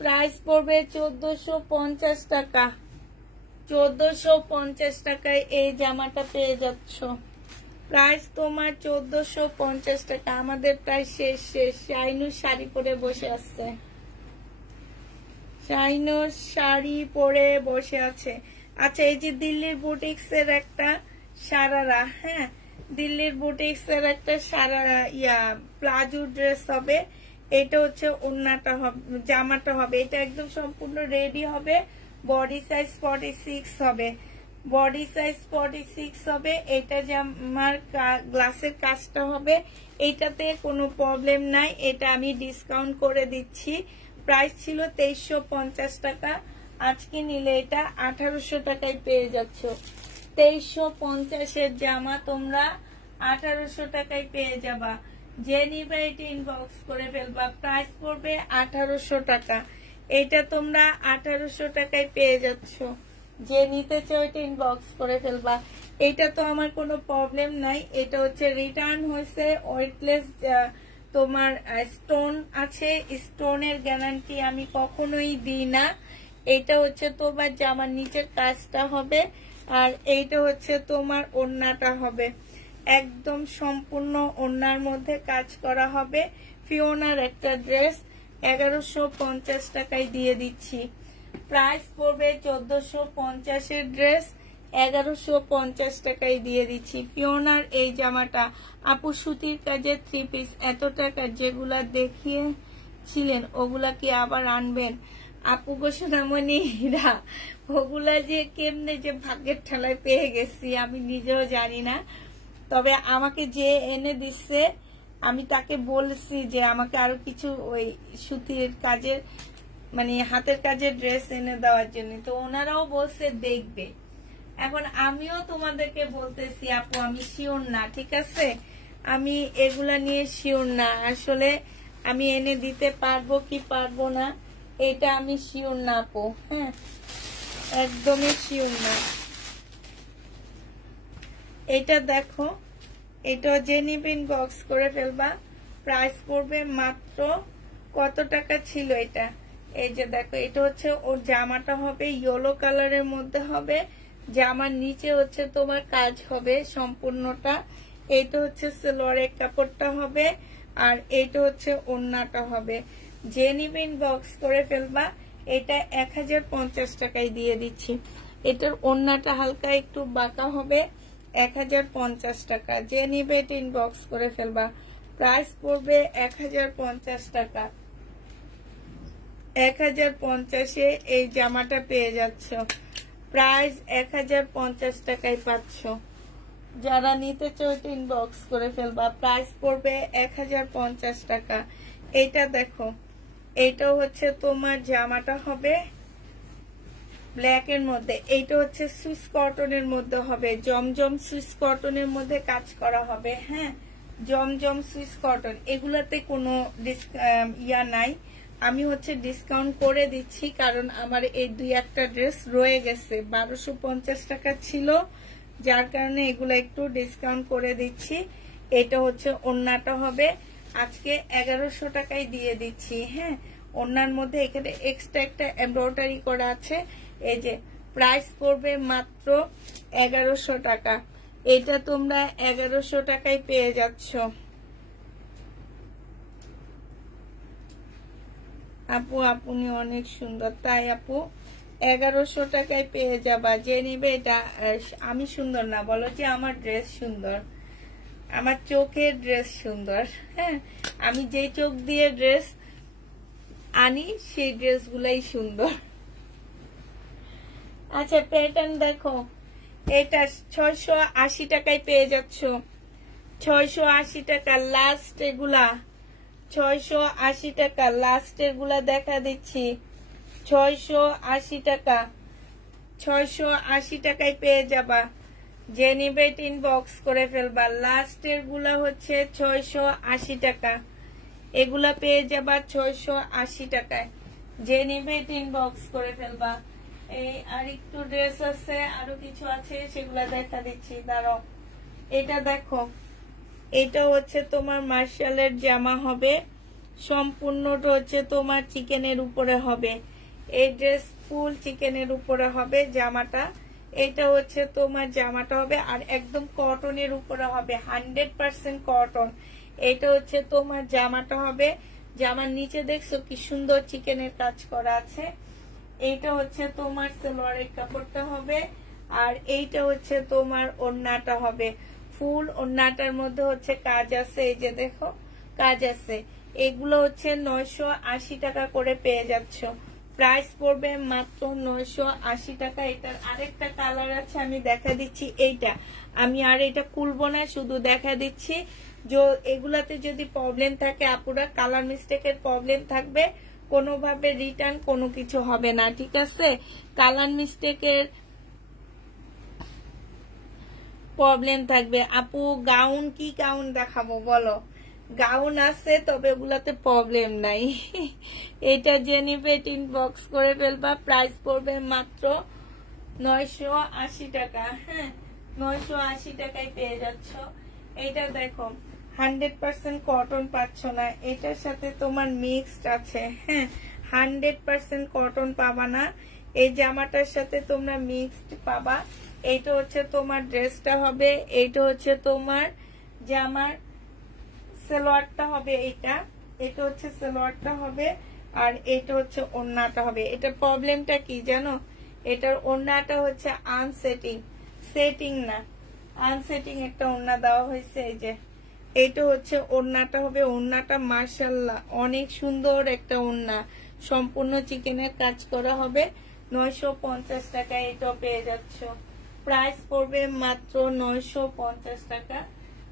প্রাইস পড়বে 1450 টাকা। 1450 টাকায় এই জামাটা পেয়ে যাচ্ছ। প্রাইস তোমার 1450 টাকা। আমাদের প্রায় শেষ। শাইনুর শাড়ি পরে বসে আছে, শাইনুর শাড়ি পরে বসে আছে। আচ্ছা, এই যে দিল্লির বুটিক্স এর একটা সারারা, হ্যাঁ, দিল্লির বুটিক্স এর একটা সারারা প্লাজো ড্রেস হবে। এটা হচ্ছে ওড়নাটা হবে, জামাটা হবে। এটা একদম সম্পূর্ণ রেডি হবে। বডি সাইজ 46 হবে, বডি সাইজ 46 হবে। এটা জামার গ্লাসের কাজটা হবে। এইটাতে কোনো প্রবলেম নাই, এটা আমি ডিসকাউন্ট করে দিচ্ছি। প্রাইস ছিল 2350 টাকা, আজকে নিলে এটা 1800 টাকায় পেয়ে যাচ্ছ। 2350 জামা তোমরা 1800 টাকায় পেয়ে যাবা। যে নিবে এটা ইনবক্স করে ফেলবা। প্রাইস পড়বে 1800 টাকা। এটা তোমরা 1800 টাকায় পেয়ে যাচ্ছ। যে নিতে চাও এটা ইনবক্স করে ফেলবা। এটা তো আমার কোনো প্রবলেম নাই। এটা হচ্ছে রিটার্ন হয়েছে, ওয়েটলেস তোমার স্টোন আছে। স্টোনের গ্যারান্টি আমি কখনোই দিই না। এটা হচ্ছে তোমার জামার নিচের কাজটা হবে, আর এইটা হচ্ছে তোমার ওড়নাটা হবে। একদম সম্পূর্ণ ওড়নার মধ্যে কাজ করা হবে। ফিওনার একটা ড্রেস 1150 টাকায় দিয়ে দিচ্ছি। প্রাইস পড়বে 1450 এর ড্রেস 1150 টাকায় দিয়ে দিচ্ছি। ফিওনার এই জামাটা আপু সুতির কাজের 3 পিস এত টাকা যেগুলা দেখিয়েছিলেন ওগুলা কি আবার আনবেন? আপু গো সোনামণিরা, ওগুলা যে কেমনে যে ভাগ্যের ঠেলায় পেয়ে গেছি আমি নিজেও জানি না। তবে আমাকে যে এনে দিচ্ছে আমি তাকে বলছি যে আমাকে আরো কিছু ওই সুতির কাজের মানে হাতের কাজের ড্রেস এনে দেওয়ার জন্য, তো ওনারাও বলছে দেখবে। এখন আমিও তোমাদেরকে বলতেছি আপু আমি শিওর না, ঠিক আছে, আমি এগুলা নিয়ে শিওর না। আসলে আমি এনে দিতে পারবো কি পারবো না এটা আমি শিওর না আপু, হ্যাঁ, একদমই শিওর না। এটা দেখো, এটা যে নিবে ইনবক্স করে ফেলবা। প্রাইস পড়বে মাত্র কত টাকা ছিল এটা? এই যে দেখো, এটা হচ্ছে ওর জামাটা হবে ইয়েলো কালারের মধ্যে হবে। জামার নিচে হচ্ছে তোমার কাজ হবে সম্পূর্ণটা। এইটা হচ্ছে সালোয়ারের কাপড়টা হবে, আর এইটা হচ্ছে ওড়নাটা হবে। যে নিবে ইনবক্স করে ফেলবা। এটা 1050 টাকায় দিয়ে দিচ্ছি। এটার ওড়নাটা হালকা একটু বাঁকা হবে, 1050 টাকা। যে নিবে এটা ইনবক্স করে ফেলবা। প্রাইস পড়বে 1050 টাকা। 1050-এ এই জামাটা পেয়ে যাচ্ছ। প্রাইস 1050 টাকায় পাচ্ছ। যারা নিতে চাও এটা ইনবক্স করে ফেলবা। প্রাইস পড়বে 1050 টাকা। এইটা দেখো, এইটা হচ্ছে তোমার জামাটা হবে ব্ল্যাক এর মধ্যে। এইটা হচ্ছে সুইস কটনের মধ্যে হবে, জমজম সুইস কটনের মধ্যে কাজ করা হবে, হ্যাঁ, জমজম সুইস কটন। এগুলাতে কোনো ইয়া নাই, আমি হচ্ছে ডিসকাউন্ট করে দিচ্ছি কারণ আমার এই 2-1টা ড্রেস রয়ে গেছে। 1250 টাকা ছিল, যার কারণে এগুলো একটু ডিসকাউন্ট করে দিচ্ছি। এটা হচ্ছে ওড়নাটা হবে, আজকে 1100 টাকায় দিয়ে দিচ্ছি, হ্যাঁ। ওড়নার মধ্যে এখানে এক্সট্রা একটা এমব্রয়ডারি করা আছে। এই যে প্রাইস পড়বে মাত্র 1100 টাকা। এটা তোমরা 1100 টাকায় পেয়ে যাচ্ছ। আপু আপনি অনেক সুন্দর, তাই আপু 1100 টাকায় পেয়ে যাবা। যে নিবে এটা আমি সুন্দর না বলো যে আমার ড্রেস সুন্দর, আমার চোখের ড্রেস সুন্দর, হ্যাঁ, আমি যে চোখ দিয়ে ড্রেস আনি সেই ড্রেসগুলাই সুন্দর। আচ্ছা প্যাটার্ন দেখো, এটা 680 টাকায় পেয়ে যাচ্ছ। 680 টাকা লাস্ট, এগুলা 680 টাকা। লাস্টের গুলা দেখা দিচ্ছি 680 টাকা। 680 টাকায় পেয়ে যাবা, যে নিবে ইনবক্স করে ফেলবা। লাস্টের গুলা হচ্ছে 680 টাকা, এগুলা পেয়ে যাবা 680 টাকায়, যে নিবে ইনবক্স করে ফেলবা। এই আর একটু ড্রেস আছে, আরো কিছু আছে, সেগুলা দেখা দিচ্ছি, দাঁড়াও। এটা দেখো, এটা হচ্ছে তোমার মার্শালের জামা হবে, সম্পূর্ণটা হচ্ছে তোমার চিকেনের উপরে হবে। এই ড্রেস ফুল চিকেনের উপরে হবে জামাটা। এটা হচ্ছে তোমার জামাটা হবে, আর একদম কটনের উপরে হবে, 100% কটন। এটা হচ্ছে তোমার জামাটা হবে। জামার নিচে দেখছো কি সুন্দর চিকেনের কাজ করা আছে। এইটা হচ্ছে তোমার সালোয়ারের কাপড়টা হবে, আর এইটা হচ্ছে তোমার ওড়নাটা হবে। ফুল ওড়নাটার মধ্যে হচ্ছে কাজ আছে, এই যে দেখো কাজ আছে। এগুলো হচ্ছে 980 টাকা করে পেয়ে যাচ্ছ। প্রাইস পড়বে মাত্র 980 টাকা। এটার আরেকটা কালার আছে, আমি দেখা দিচ্ছি। এইটা আমি আর এটা খুলবো না, শুধু দেখা দিচ্ছি। এগুলাতে যদি প্রবলেম থাকে আপুরা, কালার মিস্টেকের প্রবলেম থাকবে, কোনোভাবে রিটার্ন কোনো কিছু হবে না, ঠিক আছে? কালার মিস্টেকের প্রবলেম থাকবে। আপু গাউন, কি গাউন দেখাবো বলো? গাউন আছে, তবে ওগুলাতে প্রবলেম নাই। এটা জেনিভে ইনবক্স করে ফেলবা। প্রাইস পড়বে মাত্র 980 টাকা। হ্যাঁ, 980 টাকায় পেয়ে যাচ্ছ। এটা দেখো 100% কটন পাচ্ছ না, এটার সাথে তোমার মিক্সড আছে। হ্যাঁ, 100% কটন পাবা না, এই জামাটার সাথে তোমরা মিক্সড পাবা। এইটা হচ্ছে তোমার ড্রেসটা হবে, এইটা হচ্ছে তোমার জামার সালোয়ারটা হবে। এটা হচ্ছে সালোয়ারটা হবে, আর এটা হচ্ছে ওড়নাটা হবে। এটার প্রবলেমটা কি জানো? এটার ওড়নাটা হচ্ছে আনসেটিং, সেটিং না, আনসেটিং একটা ওড়না দেওয়া হয়েছে। এই যে এটা হচ্ছে ওড়নাটা হবে। ওড়নাটা মাশাআল্লাহ অনেক সুন্দর একটা ওড়না, সম্পূর্ণ চিকেনের কাজ করা হবে। 950 টাকায় এটাও পেয়ে যাচ্ছ। প্রাইস পড়বে মাত্র 950 টাকা।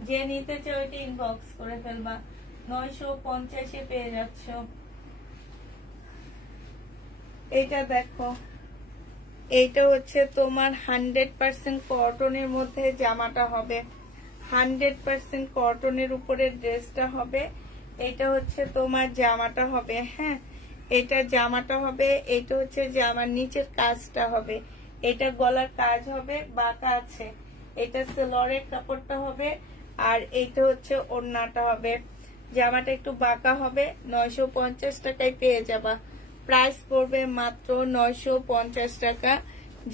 যে নিতে চাও এটা ইনবক্স করে ফেলবা। 950-এ পেয়ে যাচ্ছ। এটা দেখো, এইটা হচ্ছে তোমার 100% কটনের মধ্যে জামাটা হবে, 100% কটনের উপরে ড্রেসটা হবে। এটা হচ্ছে তোমার জামাটা হবে। হ্যাঁ, এটা জামাটা হবে। এটা হচ্ছে জামার নিচের কাজটা হবে। এটা গলার কাজ হবে, বাঁকা আছে। এটা সালোয়ারের কাপড়টা হবে, আর এইটা হচ্ছে ওড়নাটা হবে। জামাটা একটু বাঁকা হবে। 950 টাকায় পেয়ে যাবা। প্রাইস পড়বে মাত্র 950 টাকা।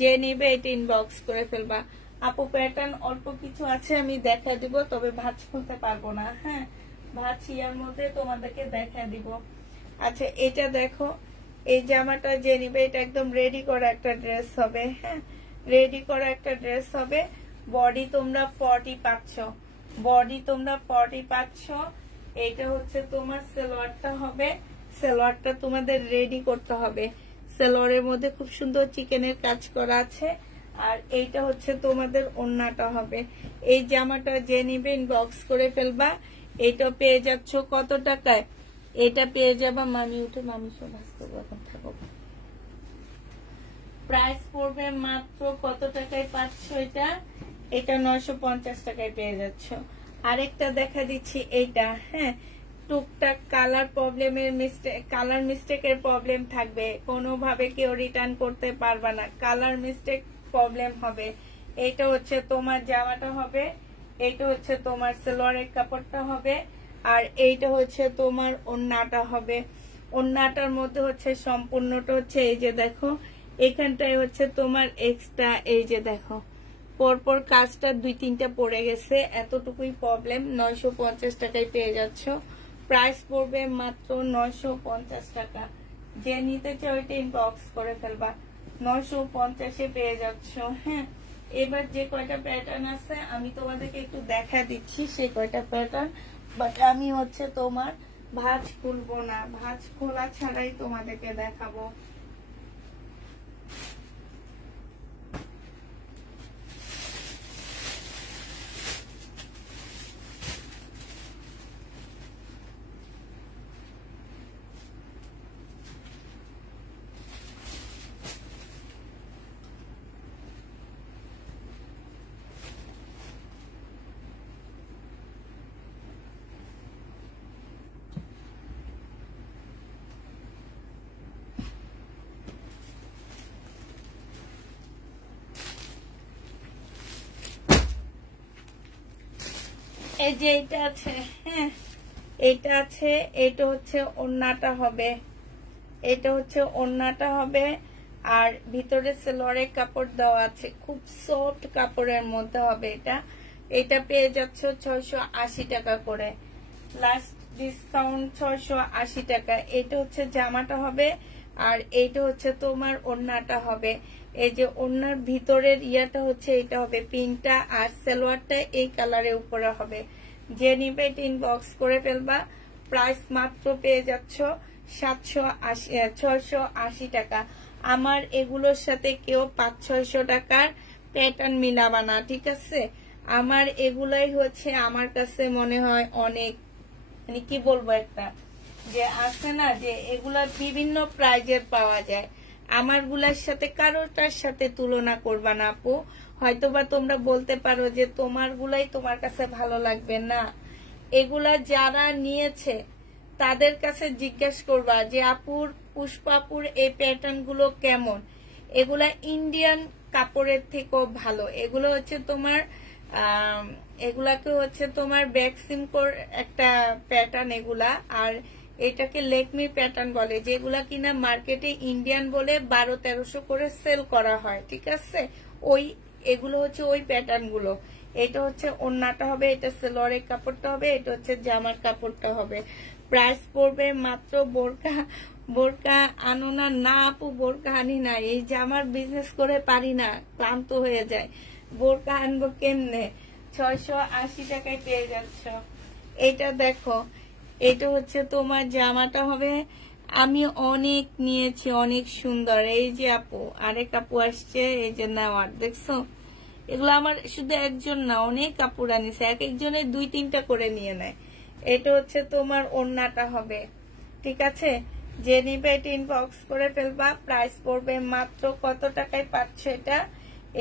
যে নিবে এটা ইনবক্স করে ফেলবা। আপু প্যাটার্ন অল্প কিছু আছে, আমি দেখা দিব, তবে ভাঁজ খুলতে পারবো না। হ্যাঁ, ভাঁজ ইয়ার মধ্যে তোমাদেরকে দেখা দিব। আচ্ছা, এটা দেখো, এই জামাটা যে নিবে এটা একদম রেডি করা একটা ড্রেস হবে। হ্যাঁ, রেডি করা একটা ড্রেস হবে। বডি তোমরা 40 পাচ্ছ, বডি তোমরা 40 পাচ্ছ। এইটা হচ্ছে তোমার সালোয়ারটা হবে। সালোয়ারটা তোমাদের রেডি করতে হবে। সালোয়ারের মধ্যে খুব সুন্দর চিকেনের কাজ করা আছে, আর এইটা হচ্ছে তোমাদের ওড়নাটা হবে। এই জামাটা যে নিবে ইনবক্স করে ফেলবা। এটা পেয়ে যাচ্ছ কত টাকায়? এটা পেয়ে যাবা, মামি উঠে, মামি সব এখন থাকো। প্রাইস পড়বে মাত্র কত টাকায় পাচ্ছ এটা? এটা 950 টাকায় পেয়ে যাচ্ছ। আরেকটা দেখা দিচ্ছি, এইটা। হ্যাঁ, টুকটাক কালার প্রবলেমের কালার মিস্টেকের প্রবলেম থাকবে, কোনোভাবে কেউ রিটার্ন করতে পারবা না, কালার মিস্টেক প্রবলেম হবে। এইটা হচ্ছে তোমার জামাটা হবে, এইটা হচ্ছে তোমার সালোয়ারের কাপড়টা হবে, আর এইটা হচ্ছে তোমার ওড়নাটা হবে। ওড়নাটার মধ্যে হচ্ছে সম্পূর্ণটা হচ্ছে এই যে দেখো, এখানটায় হচ্ছে তোমার এক্সট্রা, এই যে দেখো পরপর কাজটা 2-3টা পড়ে গেছে, এতটুকুই প্রবলেম। 950 টাকায় পেয়ে যাচ্ছ। প্রাইস পড়বে মাত্র 950 টাকা। যে নিতে চাও এটা ইনবক্স করে ফেলবা। 950-এ পেয়ে যাচ্ছ। হ্যাঁ, এবার যে কয়টা প্যাটার্ন আছে আমি তোমাদেরকে একটু দেখা দিচ্ছি, সেই কয়টা প্যাটার্ন। বাট আমি হচ্ছে তোমার ভাঁজ খুলবো না, ভাঁজ খোলা ছাড়াই তোমাদেরকে দেখাবো। এই যে এটা আছে, হ্যাঁ এটা আছে, এটা হচ্ছে ওড়নাটা হবে, এটা হচ্ছে ওড়নাটা হবে। আর ভিতরে সেলোয়ারের কাপড় দেওয়া আছে, খুব সফট কাপড়ের মধ্যে হবে এটা। এটা পেয়ে যাচ্ছ 680 টাকা করে, লাস্ট ডিসকাউন্ট 680 টাকা। এটা হচ্ছে জামাটা হবে, আর এইটা হচ্ছে তোমার ওড়নাটা হবে। এই যে ওড়নার ভিতরের ইয়াটা হচ্ছে এটা হবে প্রিন্টটা, আর সালোয়ারটা এই কালারের উপরে হবে। যে নিবে ইনবক্স করে ফেলবা। প্রাইস মাত্র পেয়ে যাচ্ছ 680 টাকা। আমার এগুলোর সাথে কেউ 500-600 টাকার প্যাটার্ন মিলাবা না, ঠিক আছে? আমার এগুলাই হচ্ছে আমার কাছে মনে হয় অনেক, মানে কি বলবো, একটা যে আছে না যে এগুলা বিভিন্ন প্রাইজের পাওয়া যায়, আমার গুলার সাথে কারোটার সাথে তুলনা করবা না আপু। হয়তোবা তোমরা বলতে পারো যে তোমার গুলাই তোমার কাছে ভালো লাগবে না, এগুলা যারা নিয়েছে তাদের কাছে জিজ্ঞেস করবা যে আপুর, পুষ্পাপুর এই প্যাটার্ন গুলো কেমন। এগুলা ইন্ডিয়ান কাপড়ের থেকেও ভালো। এগুলো হচ্ছে তোমার এগুলাকে হচ্ছে তোমার ব্যাকসিমকোর একটা প্যাটার্ন এগুলা, আর এটাকে লেকমি প্যাটার্ন বলে, যেগুলা কিনা মার্কেটে ইন্ডিয়ান বলে 1200-1300 করে সেল করা হয়, ঠিক আছে? ওই এগুলো হচ্ছে ওই প্যাটার্ন গুলো। এটা হচ্ছে ওড়নাটা হবে, এটা সেলোয়ারের কাপড়টা হবে, এটা হচ্ছে জামার কাপড়টা হবে। প্রাইস পড়বে মাত্র, বোরকা আনো না। না আপু বোরকা আনি না, এই জামার বিজনেস করে পারি না, ক্লান্ত হয়ে যায়, বোরকা আনবো কেমনে? 680 টাকায় পেয়ে যাচ্ছ। এটা দেখো, এটা হচ্ছে তোমার জামাটা হবে। আমি অনেক নিয়েছি, অনেক সুন্দর। এই যে আপু, আরেক আপু আসছে, এই যে নেওয়ার, দেখছো? এগুলো আমার শুধু একজন না, অনেক কাপড় আনিছে, এক একজনের 2-3টা করে নিয়ে নেয়। এটা হচ্ছে তোমার ওড়নাটা হবে, ঠিক আছে? যে নিবে এটা ইনবক্স করে ফেলবা। প্রাইস পড়বে মাত্র কত টাকায় পাচ্ছ এটা?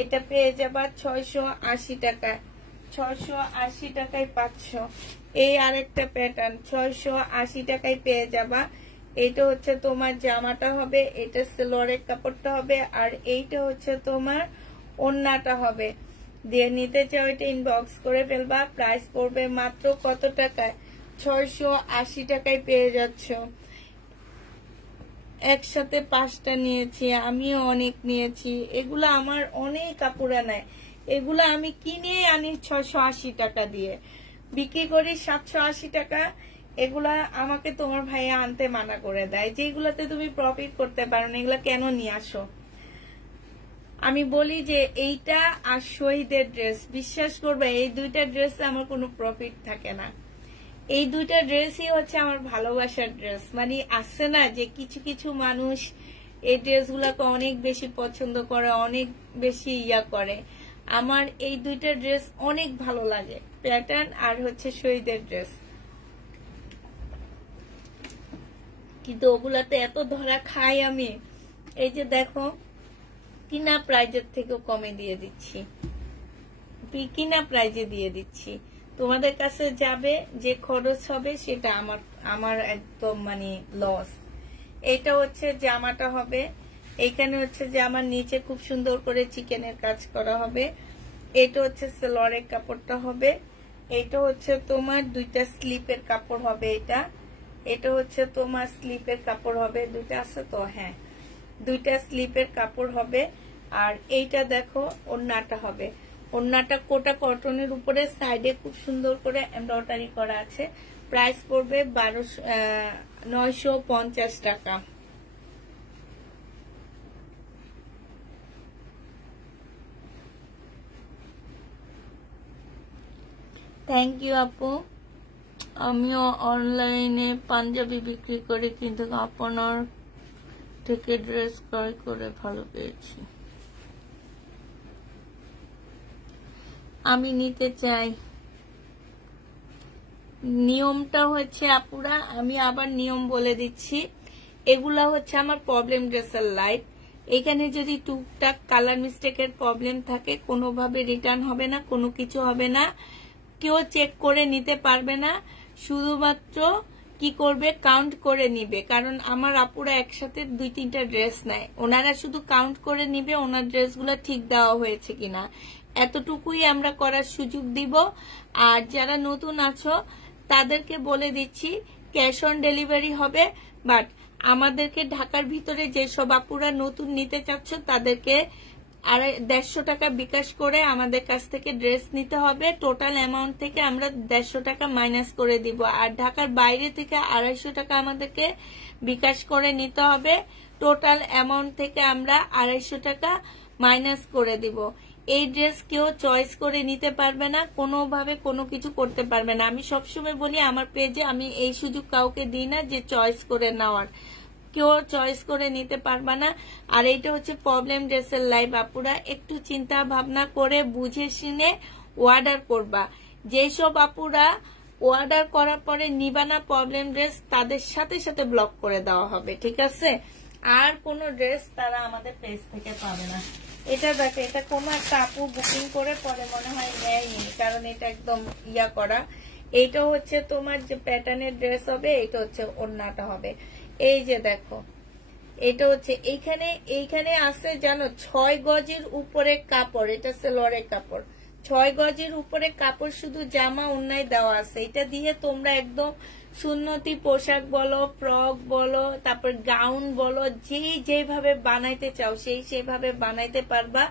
এটা পেয়ে যাবা 680 টাকায়। 680 টাকায় পাচ্ছ। এই আরেকটা প্যাটার্ন 680 টাকায় পেয়ে যাবা। এইটা হচ্ছে তোমার জামাটা হবে, এটা সেলোয়ারের কাপড়টা হবে, আর এইটা হচ্ছে তোমার ওড়নাটা হবে। দিয়ে নিতে চাও এটা ইনবক্স করে ফেলবা। প্রাইস পড়বে মাত্র কত টাকায়? 680 টাকায় পেয়ে যাচ্ছ। একসাথে 5টা নিয়েছি, আমিও অনেক নিয়েছি। এগুলা আমার অনেক কাপড় নেয়, এগুলা আমি কিনে আনি 680 টাকা দিয়ে, বিক্রি করি 780 টাকা। এগুলা আমাকে তোমার ভাইয়া আনতে মানা করে দেয়, যে এগুলাতে তুমি প্রফিট করতে পারো না, এগুলা কেন নিয়ে আসো? আমি বলি যে এইটা আর শহীদের ড্রেস, বিশ্বাস করবে এই দুইটা ড্রেসে আমার কোনো প্রফিট থাকে না। এই দুইটা ড্রেসই হচ্ছে আমার ভালোবাসার ড্রেস। মানে আছে না যে কিছু কিছু মানুষ এই ড্রেসগুলোকে অনেক বেশি পছন্দ করে, অনেক বেশি ইয়া করে। আমার এই দুইটা ড্রেস অনেক ভালো লাগে, প্যাটার্ন আর হচ্ছে শহীদের ড্রেস। কিন্তু ওগুলাতে এত ধরা খাই আমি। এই যে দেখো, কিনা প্রাইজের থেকেও কমে দিয়ে দিচ্ছি, কিনা প্রাইজে দিয়ে দিচ্ছি। তোমাদের কাছে যাবে, যে খরচ হবে সেটা আমার একদম মানে লস। এটা হচ্ছে জামাটা হবে, এইখানে হচ্ছে জামার নিচে খুব সুন্দর করে চিকেনের কাজ করা হবে। এটা হচ্ছে সেলোয়ারের কাপড়টা হবে। এটা হচ্ছে তোমার 2টা স্লিপের কাপড় হবে। এটা হচ্ছে তোমার স্লিপের কাপড় হবে। 2টা আছে তো, হ্যাঁ 2টা স্লিপের কাপড় হবে। আর এইটা দেখো ওড়নাটা হবে। ওড়নাটা কোটা কটনের উপরে সাইডে খুব সুন্দর করে এমব্রয়ডারি করা আছে। প্রাইস পড়বে 950 টাকা। থ্যাংক ইউ আপু। আমিও অনলাইনে পাঞ্জাবি বিক্রি করি, কিন্তু আপনার থেকে ড্রেস ক্রয় করে ভালো পেয়েছি। আমি নিতে চাই। নিয়মটা হচ্ছে আপুরা, আমি আবার নিয়ম বলে দিচ্ছি। এগুলা হচ্ছে আমার প্রবলেম ড্রেসের লাইট। এখানে যদি টুকটাক কালার মিস্টেকের প্রবলেম থাকে, কোনোভাবে রিটার্ন হবে না, কোনো কিছু হবে না, কেউ চেক করে নিতে পারবে না। শুধুমাত্র কি করবে, কাউন্ট করে নিবে। কারণ আমার আপুরা একসাথে 2-3টা ড্রেস নেয়, ওনারা শুধু কাউন্ট করে নিবে ওনার ড্রেসগুলো ঠিক দেওয়া হয়েছে কিনা। এতটুকুই আমরা করার সুযোগ দিব। আর যারা নতুন আছো তাদেরকে বলে দিচ্ছি ক্যাশ অন ডেলিভারি হবে, বাট আমাদেরকে ঢাকার ভিতরে যেসব আপুরা নতুন নিতে চাচ্ছ তাদেরকে 150 টাকা বিকাশ করে আমাদের কাছ থেকে ড্রেস নিতে হবে। টোটাল অ্যামাউন্ট থেকে আমরা 150 টাকা মাইনাস করে দিব। আর ঢাকার বাইরে থেকে 250 টাকা আমাদেরকে বিকাশ করে নিতে হবে। টোটাল অ্যামাউন্ট থেকে আমরা 250 টাকা মাইনাস করে দিব। এই ড্রেস কেউ চয়েস করে নিতে পারবে না, কোনোভাবে কোনো কিছু করতে পারবে না। আমি সবসময় বলি আমার পেজে আমি এই সুযোগ কাউকে দিই না যে চয়েস করে নেওয়ার, কেউ চয়েস করে নিতে পারবা না। আর এইটা হচ্ছে প্রবলেম ড্রেসের লাইভ। আপুরা একটু চিন্তা ভাবনা করে বুঝে শুনে অর্ডার করবা। যেসব আপুরা অর্ডার করার পরে নিবা না প্রবলেম ড্রেস, তাদের সাথে সাথে ব্লক করে দেওয়া হবে, ঠিক আছে? আর কোনো ড্রেস তারা আমাদের পেজ থেকে পাবে না। এটা দেখো, এটা কোনো একটা আপু বুকিং করে পরে মনে হয় নেয়নি, কারণ এটা একদম ইয়া করা। এইটা হচ্ছে তোমার যে প্যাটার্নের ড্রেস হবে, এটা হচ্ছে ওড়নাটা হবে। এই যে দেখো, এটা হচ্ছে এইখানে আছে জানো 6 গজের উপরে কাপড়, এটা সেলোয়ারের কাপড়। 6 গজের উপরে কাপড় শুধু জামা ওড়নায় দেওয়া আছে। এটা দিয়ে তোমরা একদম সুন্নতি পোশাক বলো, ফ্রক বলো, তারপর গাউন বলো, যেভাবে বানাইতে চাও সেইভাবে বানাইতে পারবা।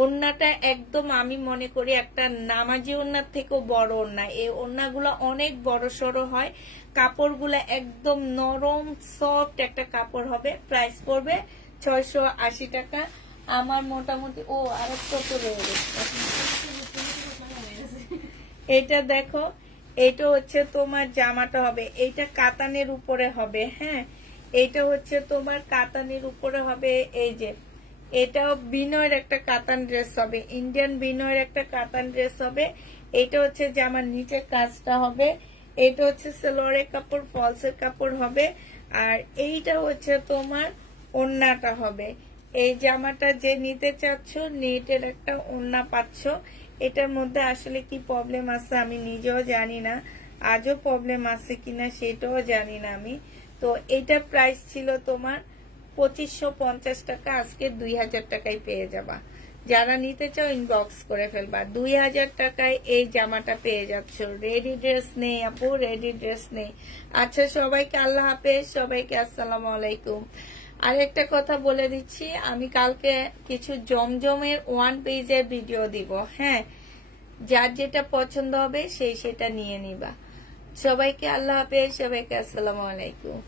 ওড়নাটা একদম আমি মনে করি একটা নামাজি ওড়নার থেকেও বড় ওড়না। এই ওড়নাগুলো অনেক বড় সড়ো হয়, কাপড়গুলো একদম নরম সফট একটা কাপড় হবে। প্রাইস পড়বে 680 টাকা। আমার মোটামুটি আরেকটা তো রয়ে গেছে। এটা দেখো, এটা হচ্ছে তোমার জামাটা হবে, এইটা কাতানের উপরে হবে। হ্যাঁ, এটা হচ্ছে তোমার কাতানের উপরে হবে। এই যে এটাও বিনয়ের একটা কাতান ড্রেস হবে, ইন্ডিয়ান বিনয়ের একটা কাতান ড্রেস হবে। এটা হচ্ছে জামার নিচে কাজটা হবে। এটা হচ্ছে সালোয়ারের কাপড়, ফলসের কাপড় হবে। আর এইটা হচ্ছে তোমার ওড়নাটা হবে। এই জামাটা যে নিতে চাচ্ছ নেটের একটা ওড়না পাচ্ছ। এটার মধ্যে আসলে কি প্রবলেম আছে আমি নিজেও জানি না, আজও প্রবলেম আছে কিনা সেটাও জানি না আমি। তো এটা প্রাইস ছিল তোমার 2550 টাকা, আজকে 2000 টাকায় পেয়ে যাবা। যারা নিতে চাও ইনবক্স করে ফেলবা। 2000 টাকায় এই জামাটা পেয়ে যাচ্ছ। রেডি ড্রেস নেই আপু, রেডি ড্রেস নেই। আচ্ছা, সবাইকে আল্লাহ হাফেজ, সবাইকে আসসালামু আলাইকুম। আর একটা কথা বলে দিচ্ছি, আমি কালকে কিছু জমজমের 1 পেজের ভিডিও দিব। হ্যাঁ, যার যেটা পছন্দ হবে সেটা নিয়ে নিবা। সবাইকে আল্লাহ হাফেজ, সবাইকে আসসালামু আলাইকুম।